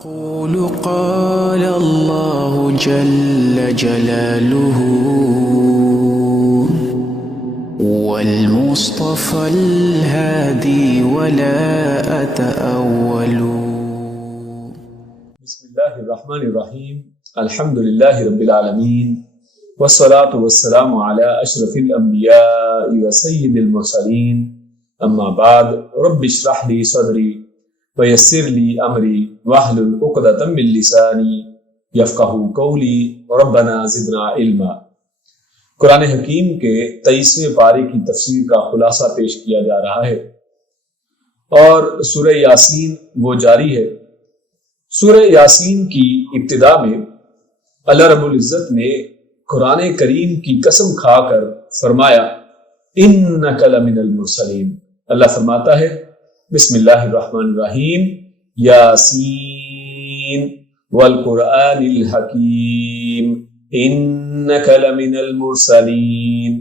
أقول قال الله جل جلاله والمصطفى الهادي ولا أتأول. بسم الله الرحمن الرحيم. الحمد لله رب العالمين والصلاة والسلام على أشرف الأنبياء وسيد المرسلين. أما بعد رب اشرح لي صدري ويسر لي أمري واحلل عقدة من لساني يفقهوا قولي ربنا زدنا علما. قرآن حکیم کے 23ویں پارے کی تفسیر کا خلاصہ پیش کیا جا رہا ہے اور سورہ یاسین وہ جاری ہے. سورہ یاسین کی ابتدا میں اللہ رب العزت نے قرآن کریم کی قسم کھا کر فرمایا انک لمن المرسلین. اللہ فرماتا ہے بسم اللہ الرحمن الرحیم یاسین والقرآن الحکیم انک لمن المرسلین.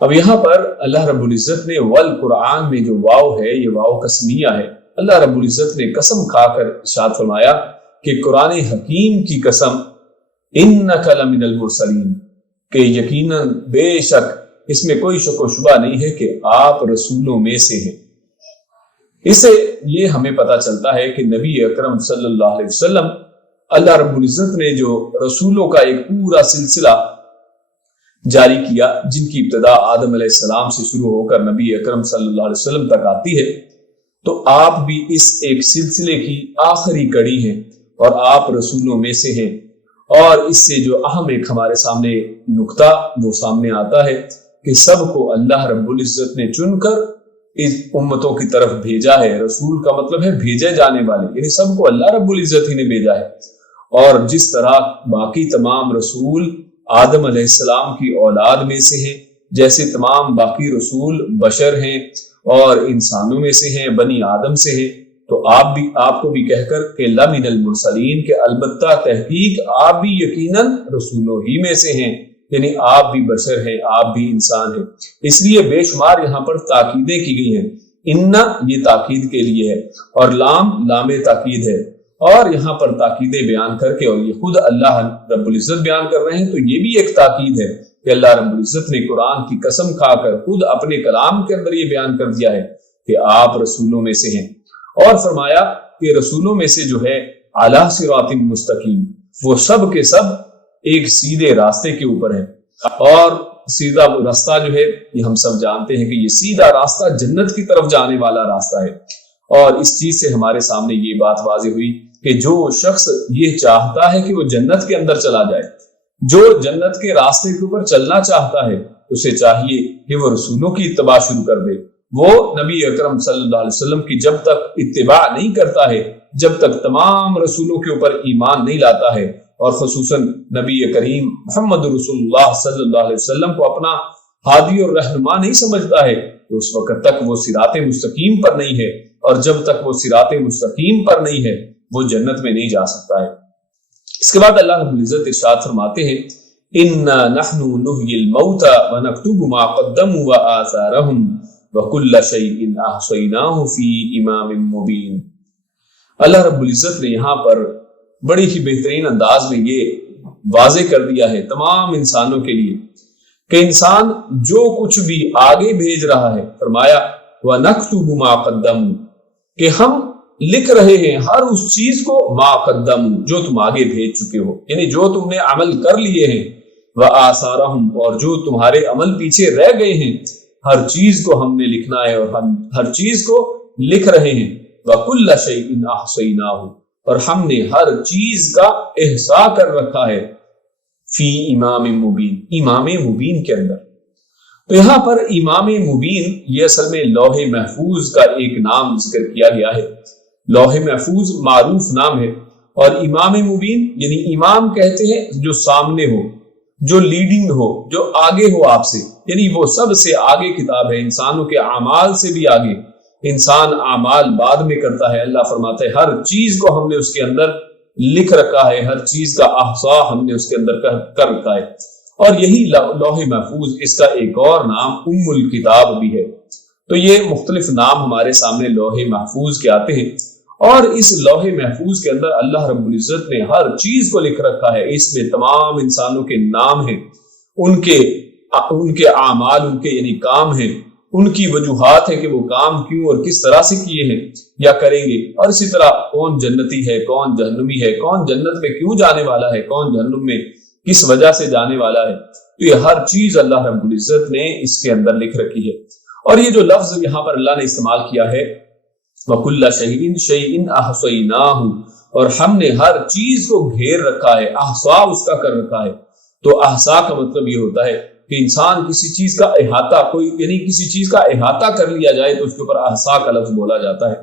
اب یہاں پر اللہ رب العزت نے والقرآن میں جو واو ہے یہ واو قسمیہ ہے. اللہ رب العزت نے قسم کھا کر ارشاد فرمایا کہ قرآن حکیم کی قسم انک لمن المرسلین کہ یقیناً بے شک اس میں کوئی شک و شبہ نہیں ہے کہ آپ رسولوں میں سے ہیں. اس سے یہ ہمیں پتہ چلتا ہے کہ نبی اکرم صلی اللہ علیہ وسلم اللہ رب العزت نے جو رسولوں کا ایک پورا سلسلہ جاری کیا جن کی ابتدا آدم علیہ السلام سے شروع ہو کر نبی اکرم صلی اللہ علیہ وسلم تک آتی ہے، تو آپ بھی اس ایک سلسلے کی آخری کڑی ہیں اور آپ رسولوں میں سے ہیں. اور اس سے جو اہم ایک ہمارے سامنے نقطہ وہ سامنے آتا ہے کہ سب کو اللہ رب العزت نے چن کر اس امتوں کی طرف بھیجا ہے. رسول کا مطلب ہے بھیجے جانے والے، یعنی سب کو اللہ رب العزت ہی نے بھیجا ہے. اور جس طرح باقی تمام رسول آدم علیہ السلام کی اولاد میں سے ہیں، جیسے تمام باقی رسول بشر ہیں اور انسانوں میں سے ہیں، بنی آدم سے ہیں، تو آپ کو بھی کہہ کر کہ لمن المرسلین کہ البتہ تحقیق آپ بھی یقیناً رسولوں ہی میں سے ہیں، یعنی آپ بھی بشر ہیں، آپ بھی انسان ہیں. اس لیے بے شمار یہاں پر تاکیدیں کی گئی ہیں. ان یہ تاکید کے لیے ہے اور لام تاکید ہے، اور یہاں پر تاکیدیں بیان کر کے اور یہ خود اللہ رب العزت بیان کر رہے ہیں، تو یہ بھی ایک تاکید ہے کہ اللہ رب العزت نے قرآن کی قسم کھا کر خود اپنے کلام کے اندر یہ بیان کر دیا ہے کہ آپ رسولوں میں سے ہیں. اور فرمایا کہ رسولوں میں سے جو ہے اعلیٰ صراط مستقیم وہ سب کے سب ایک سیدھے راستے کے اوپر ہے. اور سیدھا راستہ جو ہے یہ ہم سب جانتے ہیں کہ یہ سیدھا راستہ جنت کی طرف جانے والا راستہ ہے. اور اس چیز سے ہمارے سامنے یہ بات واضح ہوئی کہ جو شخص یہ چاہتا ہے کہ وہ جنت کے اندر چلا جائے، جو جنت کے راستے کے اوپر چلنا چاہتا ہے، اسے چاہیے کہ وہ رسولوں کی اتباع شروع کر دے. وہ نبی اکرم صلی اللہ علیہ وسلم کی جب تک اتباع نہیں کرتا ہے، جب تک تمام رسولوں کے اوپر ایمان نہیں لاتا ہے، اور خصوصاً نبی کریم محمد رسول اللہ صلی اللہ علیہ وسلم کو اپنا ہادی اور رہنما نہیں سمجھتا ہے، تو اس وقت تک وہ صراط مستقیم پر نہیں ہے، اور جب تک وہ صراط مستقیم پر نہیں ہے وہ جنت میں نہیں جا سکتا ہے. اس کے بعد اللہ رب العزت ارشاد فرماتے ہیں اِنَّا نَحْنُ نُحْيِي الْمَوْتَى وَنَكْتُبُ مَا قَدَّمُوا وَآثَارَهُمْ وَكُلَّ شَيْءٍ أَحْصَيْنَاهُ فِي إِمَامٍ مُبِينٍ. اللہ رب العزت نے یہاں پر بڑی ہی بہترین انداز میں یہ واضح کر دیا ہے تمام انسانوں کے لیے کہ انسان جو کچھ بھی آگے بھیج رہا ہے، فرمایا وَنَكْتُبُ مَا قَدَّمُوا کہ ہم لکھ رہے ہیں ہر اس چیز کو ما قدموا جو تم آگے بھیج چکے ہو، یعنی جو تم نے عمل کر لیے ہیں، وآثارہم اور جو تمہارے عمل پیچھے رہ گئے ہیں، ہر چیز کو ہم نے لکھنا ہے اور ہم ہر چیز کو لکھ رہے ہیں. وَكُلَّ شَيْءٍ أَحْصَيْنَاهُ اور ہم نے ہر چیز کا احصاء کر رکھا ہے فی امام مبین، امام مبین کے اندر. تو یہاں پر امام مبین یہ اصل میں لوح محفوظ کا ایک نام ذکر کیا گیا ہے. لوح محفوظ معروف نام ہے، اور امام مبین یعنی امام کہتے ہیں جو سامنے ہو، جو لیڈنگ ہو، جو آگے ہو آپ سے، یعنی وہ سب سے آگے کتاب ہے، انسانوں کے اعمال سے بھی آگے. انسان اعمال بعد میں کرتا ہے، اللہ فرماتا ہے ہر چیز کو ہم نے اس کے اندر لکھ رکھا ہے، ہر چیز کا احصاء ہم نے اس کے اندر کر رکھا ہے. اور یہی لوح محفوظ، اس کا ایک اور نام ام الکتاب بھی ہے. تو یہ مختلف نام ہمارے سامنے لوح محفوظ کے آتے ہیں. اور اس لوح محفوظ کے اندر اللہ رب العزت نے ہر چیز کو لکھ رکھا ہے. اس میں تمام انسانوں کے نام ہیں، ان کے اعمال، ان کے یعنی کام ہیں، ان کی وجوہات ہیں کہ وہ کام کیوں اور کس طرح سے کیے ہیں یا کریں گے، اور اسی طرح کون جنتی ہے، کون جہنمی ہے، کون جنت میں کیوں جانے والا ہے، کون جہنم میں کس وجہ سے جانے والا ہے. تو یہ ہر چیز اللہ رب العزت نے اس کے اندر لکھ رکھی ہے. اور یہ جو لفظ یہاں پر اللہ نے استعمال کیا ہے وَكُلَّ شَيْءٍ أَحْصَيْنَاهُ، اور ہم نے ہر چیز کو گھیر رکھا ہے، احصا اس کا کر رکھا ہے. تو احصا کا مطلب یہ ہوتا ہے کہ انسان کسی چیز کا احاطہ، یعنی کسی چیز کا احاطہ کر لیا جائے تو اس کے اوپر احصا کا لفظ بولا جاتا ہے.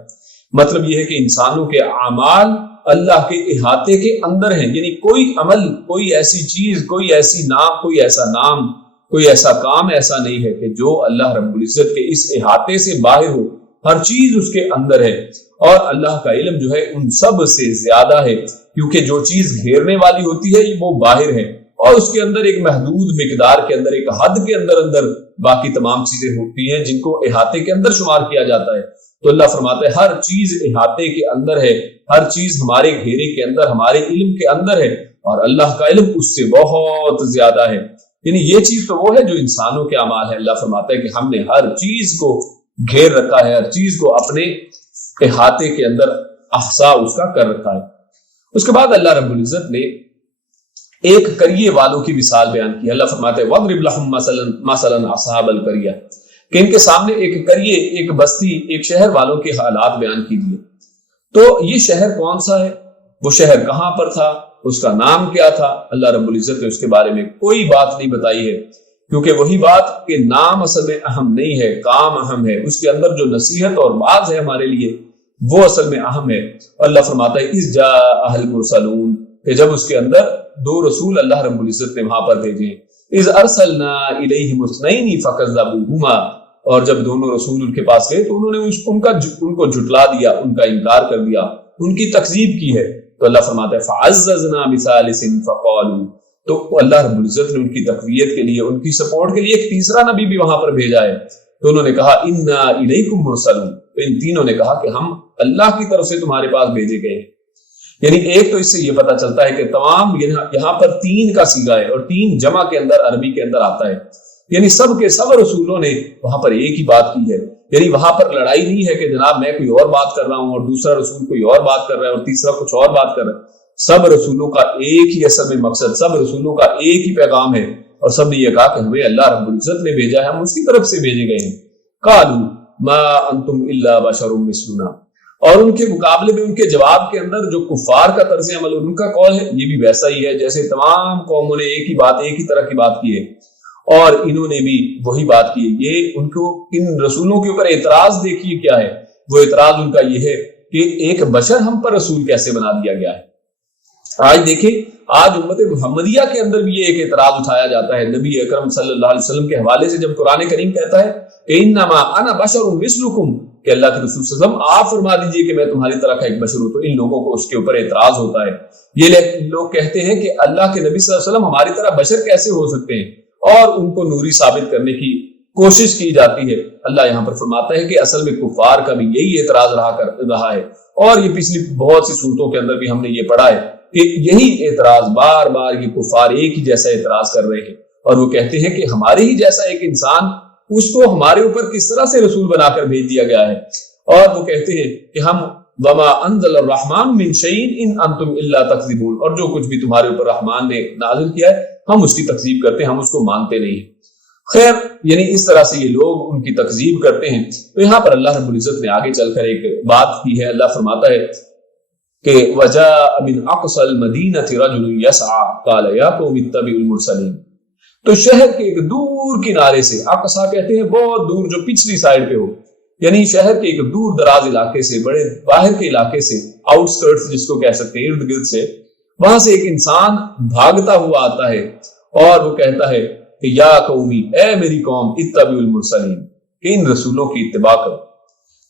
مطلب یہ ہے کہ انسانوں کے اعمال اللہ کے احاطے کے اندر ہیں، یعنی کوئی عمل، کوئی ایسی چیز، کوئی ایسی نام، کوئی ایسا نام، کوئی ایسا کام ایسا نہیں ہے کہ جو اللہ رب العزت کے اس احاطے سے باہر ہو. ہر چیز اس کے اندر ہے، اور اللہ کا علم جو ہے ان سب سے زیادہ ہے، کیونکہ جو چیز گھیرنے والی ہوتی ہے وہ باہر ہے، اور اس کے اندر ایک محدود مقدار کے اندر، ایک حد کے اندر باقی تمام چیزیں ہوتی ہیں جن کو احاطے کے اندر شمار کیا جاتا ہے. تو اللہ فرماتا ہے ہر چیز احاطے کے اندر ہے، ہر چیز ہمارے گھیرے کے اندر، ہمارے علم کے اندر ہے، اور اللہ کا علم اس سے بہت زیادہ ہے. یعنی یہ چیز تو وہ ہے جو انسانوں کے اعمال ہے. اللہ فرماتا ہے کہ ہم نے ہر چیز کو گھیر رکھا ہے، ہر چیز کو اپنے احاطے کے اندر احصا اس کا کر رکھا ہے. اس کے بعد اللہ رب العزت نے ایک قریے والوں کی مثال بیان کی. اللہ فرماتے ہیں وَاضْرِبْ لَهُم مَثَلًا أَصْحَابَ الْقَرْيَةِ، کہ ان کے سامنے ایک قریے، ایک بستی، ایک شہر والوں کے حالات بیان کیجیے. تو یہ شہر کون سا ہے، وہ شہر کہاں پر تھا، اس کا نام کیا تھا؟ اللہ رب العزت نے اس کے بارے میں کوئی بات نہیں بتائی ہے، کیونکہ وہی بات کہ نام اصل میں اہم نہیں ہے، کام اہم ہے. اس کے اندر جو نصیحت اور باز ہے ہمارے لیے وہ اصل میں اہم ہے. اللہ فرماتا ہے اذ جاء المرسلون، کہ جب اس کے اندر دو رسول اللہ رب العزت نے وہاں پر بھیجے. اذ ارسلنا الیہم اثنین فکذبوہما، اور جب دونوں رسول ان کے پاس گئے تو انہوں نے ان کو جھٹلا دیا، ان کا انکار کر دیا، ان کی تکذیب کی ہے. تو اللہ فرماتا ہے فعززنا بثالث فقالوا، تو اللہ رب العزت نے ان کی تقویت کے لیے، ان کی سپورٹ کے لیے ایک تیسرا نبی بھی وہاں پر بھیجا ہے. تو انہوں نے کہا انا الیکم مرسلون، تو ان تینوں نے کہا کہ ہم اللہ کی طرف سے تمہارے پاس بھیجے گئے ہیں. یعنی ایک تو اس سے یہ پتا چلتا ہے کہ تمام یہاں پر تین کا صیغہ ہے، اور تین جمع کے اندر عربی کے اندر آتا ہے، یعنی سب کے سب رسولوں نے وہاں پر ایک ہی بات کی ہے. یعنی وہاں پر لڑائی نہیں ہے کہ جناب میں کوئی اور بات کر رہا ہوں اور دوسرا رسول کوئی اور بات کر رہا ہے اور تیسرا کچھ اور بات کر رہا ہے. سب رسولوں کا ایک ہی اصل میں مقصد، سب رسولوں کا ایک ہی پیغام ہے، اور سب نے یہ کہا کہ ہمیں اللہ رب العزت نے بھیجا ہے، ہم اس کی طرف سے بھیجے گئے ہیں. قالوا ما انتم الا بشر مثلنا، اور ان کے مقابلے میں ان کے جواب کے اندر جو کفار کا طرز عمل ان کا قول ہے یہ بھی ویسا ہی ہے جیسے تمام قوموں نے ایک ہی بات، ایک ہی طرح کی بات کی ہے، اور انہوں نے بھی وہی بات کی ہے. یہ ان کو ان رسولوں کے اوپر اعتراض دیکھیے کیا ہے. وہ اعتراض ان کا یہ ہے کہ ایک بشر ہم پر رسول کیسے بنا دیا گیا ہے. آج دیکھیں، آج امت محمدیہ کے اندر بھی یہ ایک اعتراض اٹھایا جاتا ہے. نبی اکرم صلی اللہ علیہ وسلم کے حوالے سے جب قرآن کریم کہتا ہے کہ انما انا بشر مثلکم، کہ اللہ کے رسول صلی اللہ علیہ وسلم آپ فرما دیجئے کہ میں تمہاری طرح کا ایک بشر ہوں، تو ان لوگوں کو اس کے اوپر اعتراض ہوتا ہے. یہ لوگ کہتے ہیں کہ اللہ کے نبی صلی اللہ علیہ وسلم ہماری طرح بشر کیسے ہو سکتے ہیں، اور ان کو نوری ثابت کرنے کی کوشش کی جاتی ہے. اللہ یہاں پر فرماتا ہے کہ اصل میں کفار کا بھی یہی اعتراض رہا ہے، اور یہ پچھلی بہت سی صورتوں کے اندر بھی ہم نے یہ پڑھا ہے کہ یہی اعتراض بار بار یہ کفار ایک ہی جیسا اعتراض کر رہے ہیں، اور وہ کہتے ہیں کہ ہمارے ہی جیسا ایک انسان، اس کو ہمارے اوپر کس طرح سے رسول بنا کر بھیج دیا گیا ہے. اور وہ کہتے ہیں کہ ہم وما انزل الرحمن من شیء ان انتم الا تکذبون، اور جو کچھ بھی تمہارے اوپر رحمان نے نازل کیا ہے ہم اس کی تکذیب کرتے ہیں، ہم اس کو مانتے نہیں. خیر، یعنی اس طرح سے یہ لوگ ان کی تکذیب کرتے ہیں. تو یہاں پر اللہ رب العزت نے آگے چل کر ایک بات کی ہے. اللہ فرماتا ہے کہ وجاء من اقصى المدينة رجل يسعى قال يا قوم اتبعوا المرسلين، تو شہر کے ایک دور کنارے سے، اقصا کہتے ہیں بہت دور جو پچھلی سائڈ پہ ہو، یعنی شہر کے ایک دور دراز علاقے سے، بڑے باہر کے علاقے سے، آؤٹ سکرٹس جس کو کہہ سکتے ہیں، ارد گرد سے، وہاں سے ایک انسان بھاگتا ہوا آتا ہے اور وہ کہتا ہے کہ یا قومی، اے میری قوم، اتبعوا المرسلین، کہ ان رسولوں کی اتباع کرو.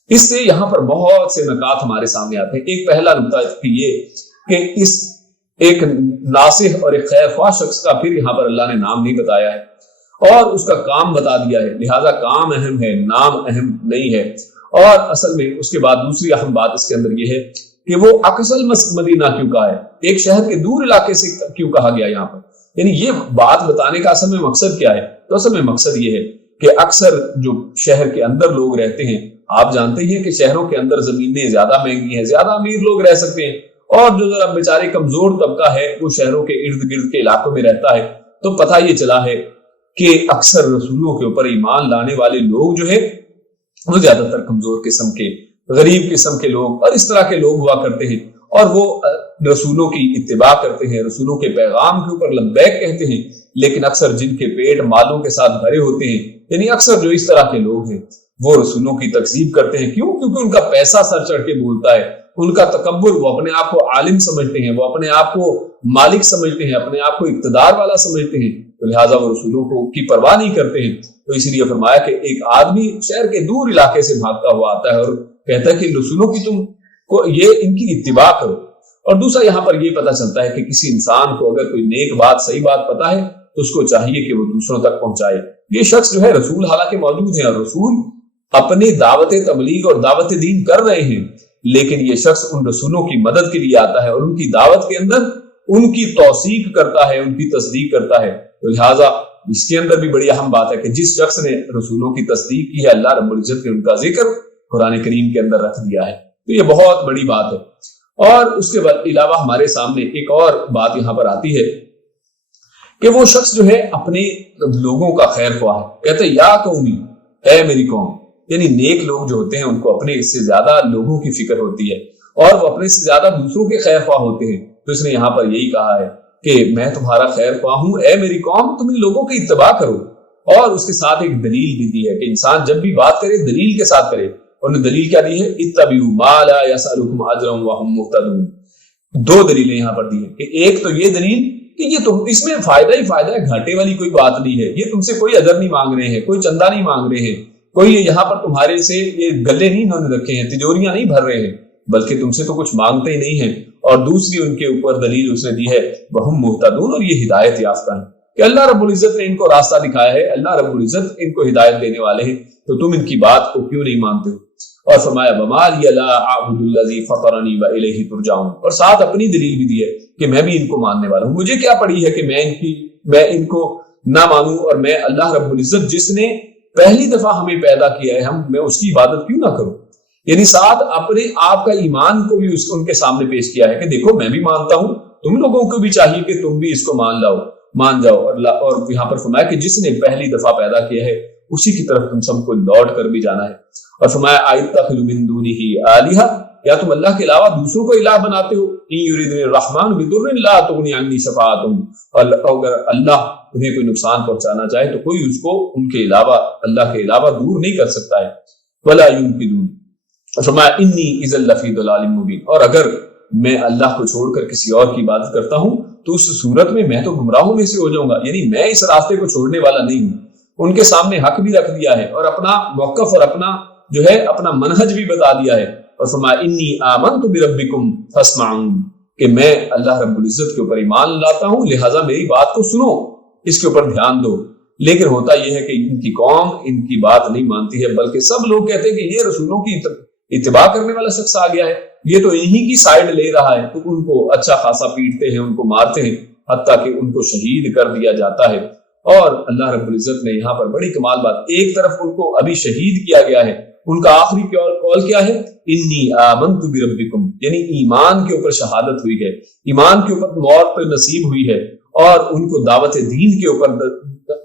اس سے یہاں پر بہت سے نکات ہمارے سامنے آتے ہیں. ایک پہلا نکتہ یہ کہ اس ایک ناصح اور ایک خیر خواہ شخص کا پھر یہاں پر اللہ نے نام نہیں بتایا ہے، اور اس کا کام بتا دیا ہے، لہذا کام اہم ہے، نام اہم نہیں ہے. اور اصل میں اس کے بعد دوسری اہم بات اس کے اندر یہ ہے کہ وہ اقصل مدینہ کیوں کہا ہے، ایک شہر کے دور علاقے سے کیوں کہا گیا یہاں پر، یعنی یہ بات بتانے کا اصل میں مقصد کیا ہے؟ تو اصل میں مقصد یہ ہے کہ اکثر جو شہر کے اندر لوگ رہتے ہیں، آپ جانتے ہیں کہ شہروں کے اندر زمینیں زیادہ مہنگی ہیں، زیادہ امیر لوگ رہ سکتے ہیں، اور جو ذرا بیچارے کمزور طبقہ ہے وہ شہروں کے ارد گرد کے علاقوں میں رہتا ہے۔ تو پتہ یہ چلا ہے کہ اکثر رسولوں کے اوپر ایمان لانے والے لوگ جو ہے وہ زیادہ تر کمزور قسم کے، غریب قسم کے لوگ اور اس طرح کے لوگ ہوا کرتے ہیں، اور وہ رسولوں کی اتباع کرتے ہیں، رسولوں کے پیغام کے اوپر لبیک کہتے ہیں، لیکن اکثر جن کے پیٹ مالوں کے ساتھ بھرے ہوتے ہیں، یعنی اکثر جو اس طرح کے لوگ ہیں وہ رسولوں کی تکذیب کرتے ہیں۔ کیوں؟ کیونکہ ان کا پیسہ سر چڑھ کے بولتا ہے، ان کا تکبر، وہ اپنے آپ کو عالم سمجھتے ہیں، وہ اپنے آپ کو مالک سمجھتے ہیں، اپنے آپ کو اقتدار والا سمجھتے ہیں، تو لہٰذا وہ رسولوں کی پرواہ نہیں کرتے ہیں۔ تو اس لیے فرمایا کہ ایک آدمی شہر کے دور علاقے سے بھاگتا ہوا آتا ہے اور کہتا ہے کہ رسولوں کی تم کو یہ ان کی اتباع کرو۔ اور دوسرا یہاں پر یہ پتہ چلتا ہے کہ کسی انسان کو اگر کوئی نیک بات، صحیح بات پتہ ہے تو اس کو چاہیے کہ وہ دوسروں تک پہنچائے۔ یہ شخص جو ہے رسول حالانکہ موجود ہیں، اور رسول اپنی دعوت تبلیغ اور دعوت دین کر رہے ہیں، لیکن یہ شخص ان رسولوں کی مدد کے لیے آتا ہے اور ان کی دعوت کے اندر ان کی توثیق کرتا ہے، ان کی تصدیق کرتا ہے۔ تو لہٰذا اس کے اندر بھی بڑی اہم بات ہے کہ جس شخص نے رسولوں کی تصدیق کی ہے، اللہ رب العزت نے ان کا ذکر قرآن کریم کے اندر رکھ دیا ہے، تو یہ بہت بڑی بات ہے۔ اور اس کے علاوہ ہمارے سامنے ایک اور بات یہاں پر آتی ہے کہ وہ شخص جو ہے اپنے لوگوں کا خیر خواہ ہے، کہتے ہیں یا قومی، اے میری قوم، یعنی نیک لوگ جو ہوتے ہیں ان کو اپنے سے زیادہ لوگوں کی فکر ہوتی ہے اور وہ اپنے سے زیادہ دوسروں کے خیر خواہ ہوتے ہیں۔ تو اس نے یہاں پر یہی کہا ہے کہ میں تمہارا خیر خواہ ہوں، اے میری قوم تم ان لوگوں کی اتباع کرو۔ اور اس کے ساتھ ایک دلیل بھی دی ہے کہ انسان جب بھی بات کرے دلیل کے ساتھ کرے، اور نے دلیل کیا دی ہے؟ اتبعوا ما لا يسألكم اجرا وهم مهتدون۔ دو دلیلیں یہاں پر دی ہیں کہ ایک تو یہ دلیل کہ یہ تم اس میں فائدہ ہی فائدہ ہے، گھاٹے والی کوئی بات نہیں ہے، یہ تم سے کوئی اجر نہیں مانگ رہے ہیں، کوئی چندہ نہیں مانگ رہے ہیں، کوئی یہاں پر تمہارے سے یہ گلے نہیں انہوں نے رکھے ہیں، تجوریاں نہیں بھر رہے ہیں، بلکہ تم سے تو کچھ مانگتے ہی نہیں ہیں۔ اور دوسری ان کے اوپر دلیل اس نے دی ہے وہم مہتدون، اور یہ ہدایت یافتہ ہیں کہ اللہ رب العزت نے ان کو راستہ دکھایا ہے، اللہ رب العزت ان کو ہدایت دینے والے ہیں، تو تم ان کی بات کو کیوں نہیں مانتے ہو؟ اور فرمایا وما لی لا اعبد الذی فطرنی والیہ ترجعون، اور ساتھ اپنی دلیل بھی دی ہے کہ میں بھی ان کو ماننے والا ہوں، مجھے کیا پڑی ہے کہ میں ان کو نہ مانوں، اور میں اللہ رب العزت جس نے پہلی دفعہ ہمیں پیدا کیا ہے میں اس کی عبادت کیوں نہ کروں؟ یعنی ساتھ اپنے آپ کا ایمان کو بھی ان کے سامنے پیش کیا ہے کہ دیکھو میں بھی مانتا ہوں، تم لوگوں کو بھی چاہیے کہ تم بھی اس کو مان جاؤ۔ اور یہاں پر فرمایا کہ جس نے پہلی دفعہ پیدا کیا ہے اسی کی طرف تم سب کو لوٹ کر بھی جانا ہے۔ اور فرمایا ائتخذ من دونہ آلہۃ، یا تم اللہ کے علاوہ دوسروں کو الہ بناتے ہو؟ ان یریدنی الرحمن بضر لا تغنی عنی شفاعتہم، اگر اللہ انہیں کوئی نقصان پہنچانا چاہے تو کوئی اس کو ان کے علاوہ، اللہ کے علاوہ دور نہیں کر سکتا ہے۔ ولا ينقذون، فرمایا انی اذا لفی ضلال مبین، اور اگر میں اللہ کو چھوڑ کر کسی اور کی عبادت کرتا ہوں تو اس صورت میں تو گمراہوں میں سے ہو جاؤں گا، یعنی میں اس راستے کو چھوڑنے والا نہیں ہوں۔ ان کے سامنے حق بھی رکھ دیا ہے اور اپنا موقف اور اپنا جو ہے اپنا منہج بھی بتا دیا ہے، اور فرمایا انی آمنت بربکم فاسمعون، کہ میں اللہ رب العزت کے اوپر ایمان لاتا ہوں، لہٰذا میری بات کو سنو، اس کے اوپر دھیان دو۔ لیکن ہوتا یہ ہے کہ ان کی قوم ان کی بات نہیں مانتی ہے، بلکہ سب لوگ کہتے ہیں کہ یہ رسولوں کی اتباع کرنے والا شخص آ گیا ہے، یہ تو انہی کی سائیڈ لے رہا ہے، تو ان کو اچھا خاصا پیٹتے ہیں، ان کو مارتے ہیں، حتیٰ کہ ان کو شہید کر دیا جاتا ہے۔ اور اللہ رب العزت نے یہاں پر بڑی کمال بات، ایک طرف ان کو ابھی شہید کیا گیا ہے، ان کا آخری قول کیا ہے؟ انی آمنت بربکم، یعنی ایمان کے اوپر شہادت ہوئی ہے، ایمان کے اوپر موت پہ نصیب ہوئی ہے، اور ان کو دعوت دین کے اوپر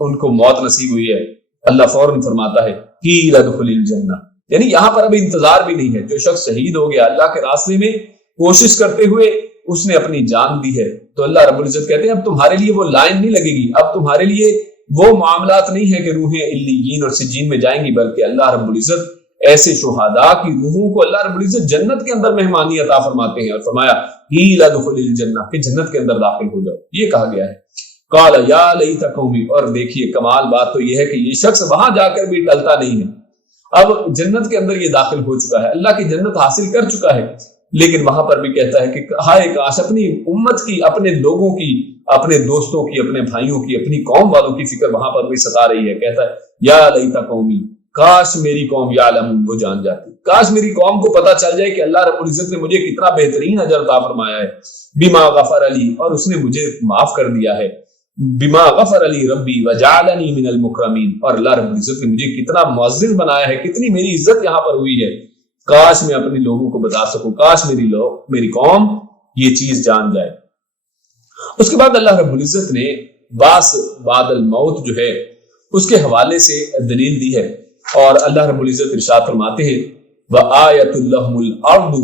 ان کو موت نصیب ہوئی ہے۔ اللہ فوراً فرماتا ہے قیل ادخل الجنہ، یعنی یہاں پر ابھی انتظار بھی نہیں ہے، جو شخص شہید ہو گیا اللہ کے راستے میں کوشش کرتے ہوئے اس نے اپنی جان دی ہے، تو اللہ رب العزت کہتے ہیں اب تمہارے لیے وہ لائن نہیں لگے گی، اب تمہارے لیے وہ معاملات نہیں ہے کہ روحیں علیین اور سجین میں جائیں گی، بلکہ اللہ رب العزت ایسے شہداء کی روحوں کو اللہ رب العزت جنت کے اندر مہمانی عطا فرماتے ہیں، اور فرمایا قیل ادخل الجنہ، کہ جنت کے اندر داخل ہو جاؤ، یہ کہا گیا ہے۔ قال یا لیت قومی، اور دیکھیے کمال بات تو یہ ہے کہ یہ شخص وہاں جا کر بھی ٹلتا نہیں ہے، اب جنت کے اندر یہ داخل ہو چکا ہے، اللہ کی جنت حاصل کر چکا ہے، لیکن وہاں پر بھی کہتا ہے کہ ہائے کاش اپنی امت کی، اپنے لوگوں کی، اپنے دوستوں کی، اپنے بھائیوں کی، اپنی قوم والوں کی فکر وہاں پر بھی ستا رہی ہے۔ کہتا ہے یا لیت قومی، کاش میری قوم یعلمون وہ جان جاتی، کاش میری قوم کو پتا چل جائے کہ اللہ رب العزت نے مجھے کتنا بہترین اجر عطا فرمایا ہے، بما غفر علی، اور اس نے مجھے معاف کر دیا ہے، بما غفر علی ربی وجعلنی من المکرمین، اور اللہ رب العزت نے مجھے کتنا معزز بنایا ہے، کتنی میری عزت یہاں پر ہوئی ہے، کاش میں اپنے لوگوں کو بتا سکوں، کاش میری قوم یہ چیز جان جائے۔ اس کے بعد اللہ رب العزت نے بعد الموت جو ہے اس کے حوالے سے دلیل دی ہے، اور اللہ رب العزت ارشاد فرماتے ہیں وَآیَةٌ لَهُمُ الْأَرْضُ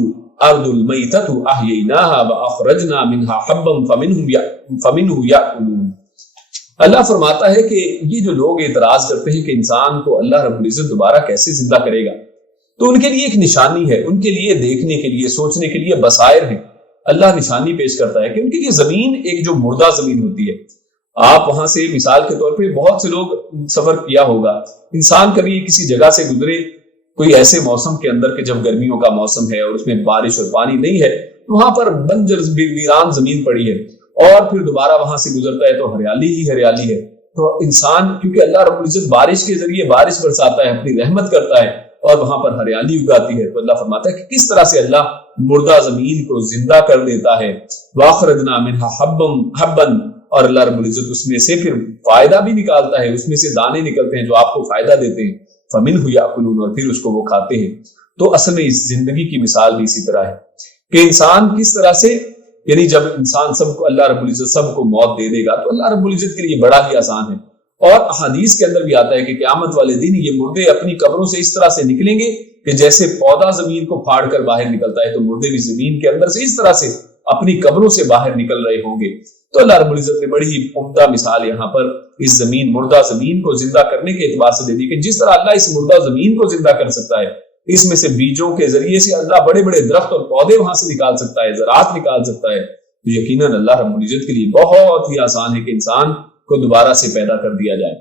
أَرْضُ الْمَيْتَةُ أَحْيَيْنَاهَا وَأَخْرَجْنَا مِنْهَا حَبًّا فَمِنْهُ يَأْكُلُونَ۔ اللہ فرماتا ہے کہ یہ جو لوگ اعتراض کرتے ہیں کہ انسان کو اللہ رب العزت دوبارہ کیسے زندہ کرے گا، تو ان کے لیے ایک نشانی ہے، ان کے لیے دیکھنے کے لیے، سوچنے کے لیے بصائر ہیں۔ اللہ نشانی پیش کرتا ہے کہ ان کے لیے زمین ایک جو مردہ زمین ہوتی ہے، آپ وہاں سے مثال کے طور پہ بہت سے لوگ سفر کیا ہوگا، انسان کبھی کسی جگہ سے گزرے کوئی ایسے موسم کے اندر کہ جب گرمیوں کا موسم ہے اور اس میں بارش اور پانی نہیں ہے، وہاں پر بنجر ویران زمین پڑی ہے، اور پھر دوبارہ وہاں سے گزرتا ہے تو ہریالی ہی ہریالی ہے۔ تو انسان کیونکہ اللہ رب العزت بارش کے ذریعے بارش برساتا ہے، اپنی رحمت کرتا ہے اور وہاں پر ہریالی اگاتی ہے، تو اللہ فرماتا ہے کہ کس طرح سے اللہ مردہ زمین کو زندہ کر دیتا ہے، وَأَخْرَجْنَا مِنْهَا حَبًّا، اور اللہ رب العزت اس میں سے پھر فائدہ بھی نکالتا ہے، اس میں سے دانے نکلتے ہیں جو آپ کو فائدہ دیتے ہیں، فَمِنْهُ يَأْكُلُونَ، اور پھر اس کو وہ کھاتے ہیں۔ تو اصل میں اس زندگی کی مثال بھی اسی طرح ہے کہ انسان کس طرح سے، یعنی جب انسان سب کو اللہ رب العزت سب کو موت دے دے گا تو اللہ رب العزت کے لیے بڑا ہی آسان ہے، اور احادیث کے اندر بھی آتا ہے کہ قیامت والے دن یہ مردے اپنی قبروں سے اس طرح سے نکلیں گے کہ جیسے پودا زمین کو پھاڑ کر باہر نکلتا ہے، تو مردے بھی زمین کے اندر سے اس طرح سے اپنی قبروں سے باہر نکل رہے ہوں گے۔ تو اللہ رب العزت نے بڑی ہی عمدہ مثال یہاں پر اس زمین، مردہ زمین کو زندہ کرنے کے اعتبار سے دے دی کہ جس طرح اللہ اس مردہ زمین کو زندہ کر سکتا ہے، اس میں سے بیجوں کے ذریعے سے اللہ بڑے بڑے درخت اور پودے وہاں سے نکال سکتا ہے، زراعت نکال سکتا ہے، تو یقیناً اللہ رب العزت کے لیے بہت ہی آسان ہے کہ انسان کو دوبارہ سے پیدا کر دیا جائے۔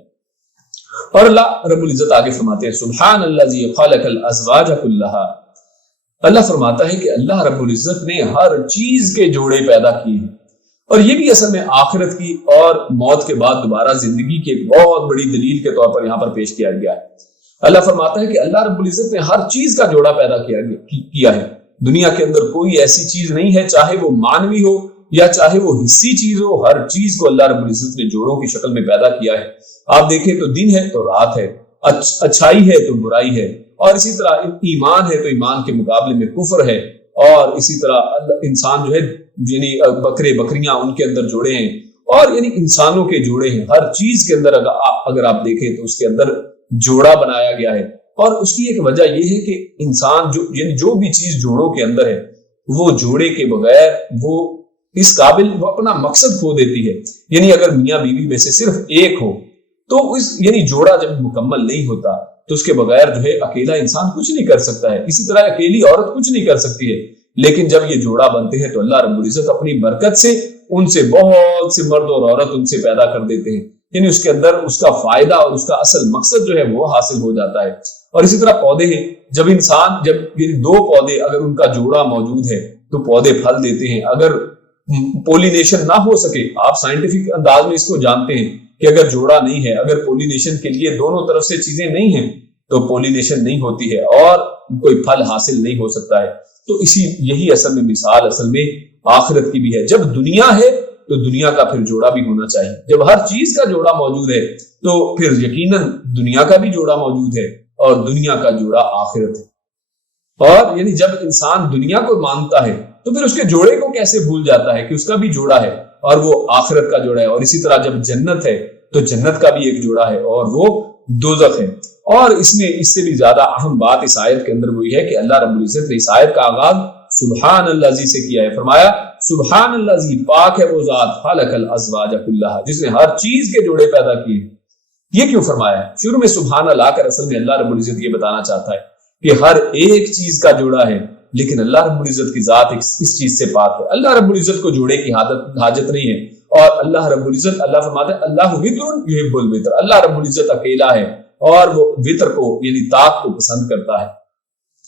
اور اللہ رب العزت آگے فرماتے ہیں سبحان الذی خلق الازواج کلھا، اللہ فرماتا ہے کہ اللہ رب العزت نے ہر چیز کے جوڑے پیدا کیے ہیں، اور یہ بھی اصل میں آخرت کی اور موت کے بعد دوبارہ زندگی کی ایک بہت بڑی دلیل کے طور پر یہاں پر پیش کیا گیا ہے۔ اللہ فرماتا ہے کہ اللہ رب العزت نے ہر چیز کا جوڑا پیدا کیا ہے، دنیا کے اندر کوئی ایسی چیز نہیں ہے، چاہے وہ مانوی ہو یا چاہے وہ حصی چیز ہو، ہر چیز کو اللہ رب العزت نے جوڑوں کی شکل میں پیدا کیا ہے۔ آپ دیکھیں تو دن ہے تو رات ہے، اچھائی ہے تو برائی ہے، اور اسی طرح ایمان ہے تو ایمان کے مقابلے میں کفر ہے، اور اسی طرح انسان جو ہے یعنی بکرے بکریاں ان کے اندر جوڑے ہیں، اور یعنی انسانوں کے جوڑے ہیں، ہر چیز کے اندر اگر آپ دیکھیں تو اس کے اندر جوڑا بنایا گیا ہے۔ اور اس کی ایک وجہ یہ ہے کہ انسان یعنی جو بھی چیز جوڑوں کے اندر ہے وہ جوڑے کے بغیر وہ اس قابل وہ اپنا مقصد کھو دیتی ہے، یعنی اگر میاں بیوی میں سے صرف ایک ہو تو یعنی جوڑا جب مکمل نہیں ہوتا تو اس کے بغیر جو ہے اکیلا انسان کچھ نہیں کر سکتا ہے، اسی طرح اکیلی عورت کچھ نہیں کر سکتی ہے، لیکن جب یہ جوڑا بنتے ہیں تو اللہ رب العزت اپنی برکت سے ان سے بہت سے مرد اور عورت ان سے پیدا کر دیتے ہیں، یعنی اس کے اندر اس کا فائدہ اور اس کا اصل مقصد جو ہے وہ حاصل ہو جاتا ہے۔ اور اسی طرح پودے ہیں، جب یعنی دو پودے اگر ان کا جوڑا موجود ہے تو پودے پھل دیتے ہیں، اگر پولینیشن نہ ہو سکے، آپ سائنٹیفک انداز میں اس کو جانتے ہیں کہ اگر جوڑا نہیں ہے، اگر پولینیشن کے لیے دونوں طرف سے چیزیں نہیں ہیں تو پولینیشن نہیں ہوتی ہے اور کوئی پھل حاصل نہیں ہو سکتا ہے۔ تو یہی اصل میں مثال اصل میں آخرت کی بھی ہے، جب دنیا ہے تو دنیا کا پھر جوڑا بھی ہونا چاہیے، جب ہر چیز کا جوڑا موجود ہے تو پھر یقیناً دنیا کا بھی جوڑا موجود ہے، اور دنیا کا جوڑا آخرت ہے۔ اور یعنی جب انسان دنیا کو مانتا ہے تو پھر اس کے جوڑے کو کیسے بھول جاتا ہے کہ اس کا بھی جوڑا ہے اور وہ آخرت کا جوڑا ہے۔ اور اسی طرح جب جنت ہے تو جنت کا بھی ایک جوڑا ہے اور وہ دوزخ ہے۔ اور اس سے بھی زیادہ اہم بات اس آیت کے اندر وہی ہے کہ اللہ رب العزت نے اس آیت کا آغاز سبحان اللہ سے کیا ہے، فرمایا سبحان اللہ، پاک ہے وہ ذات، خلق الازواج کلھا، جس نے ہر چیز کے جوڑے پیدا کیے۔ یہ کیوں فرمایا ہے؟ شروع میں سبحان اللہ کر اصل میں اللہ رب العزت یہ بتانا چاہتا ہے کہ ہر ایک چیز کا جوڑا ہے، لیکن اللہ رب العزت کی ذات اس چیز سے پاک ہے۔ اللہ رب العزت کو جوڑے کی حاجت نہیں ہے، اور اللہ رب العزت اللہ فرماتے ہیں اللہ وتر یحب الوتر، اللہ رب العزت اکیلا ہے اور وہ وتر کو یعنی طاق کو پسند کرتا ہے۔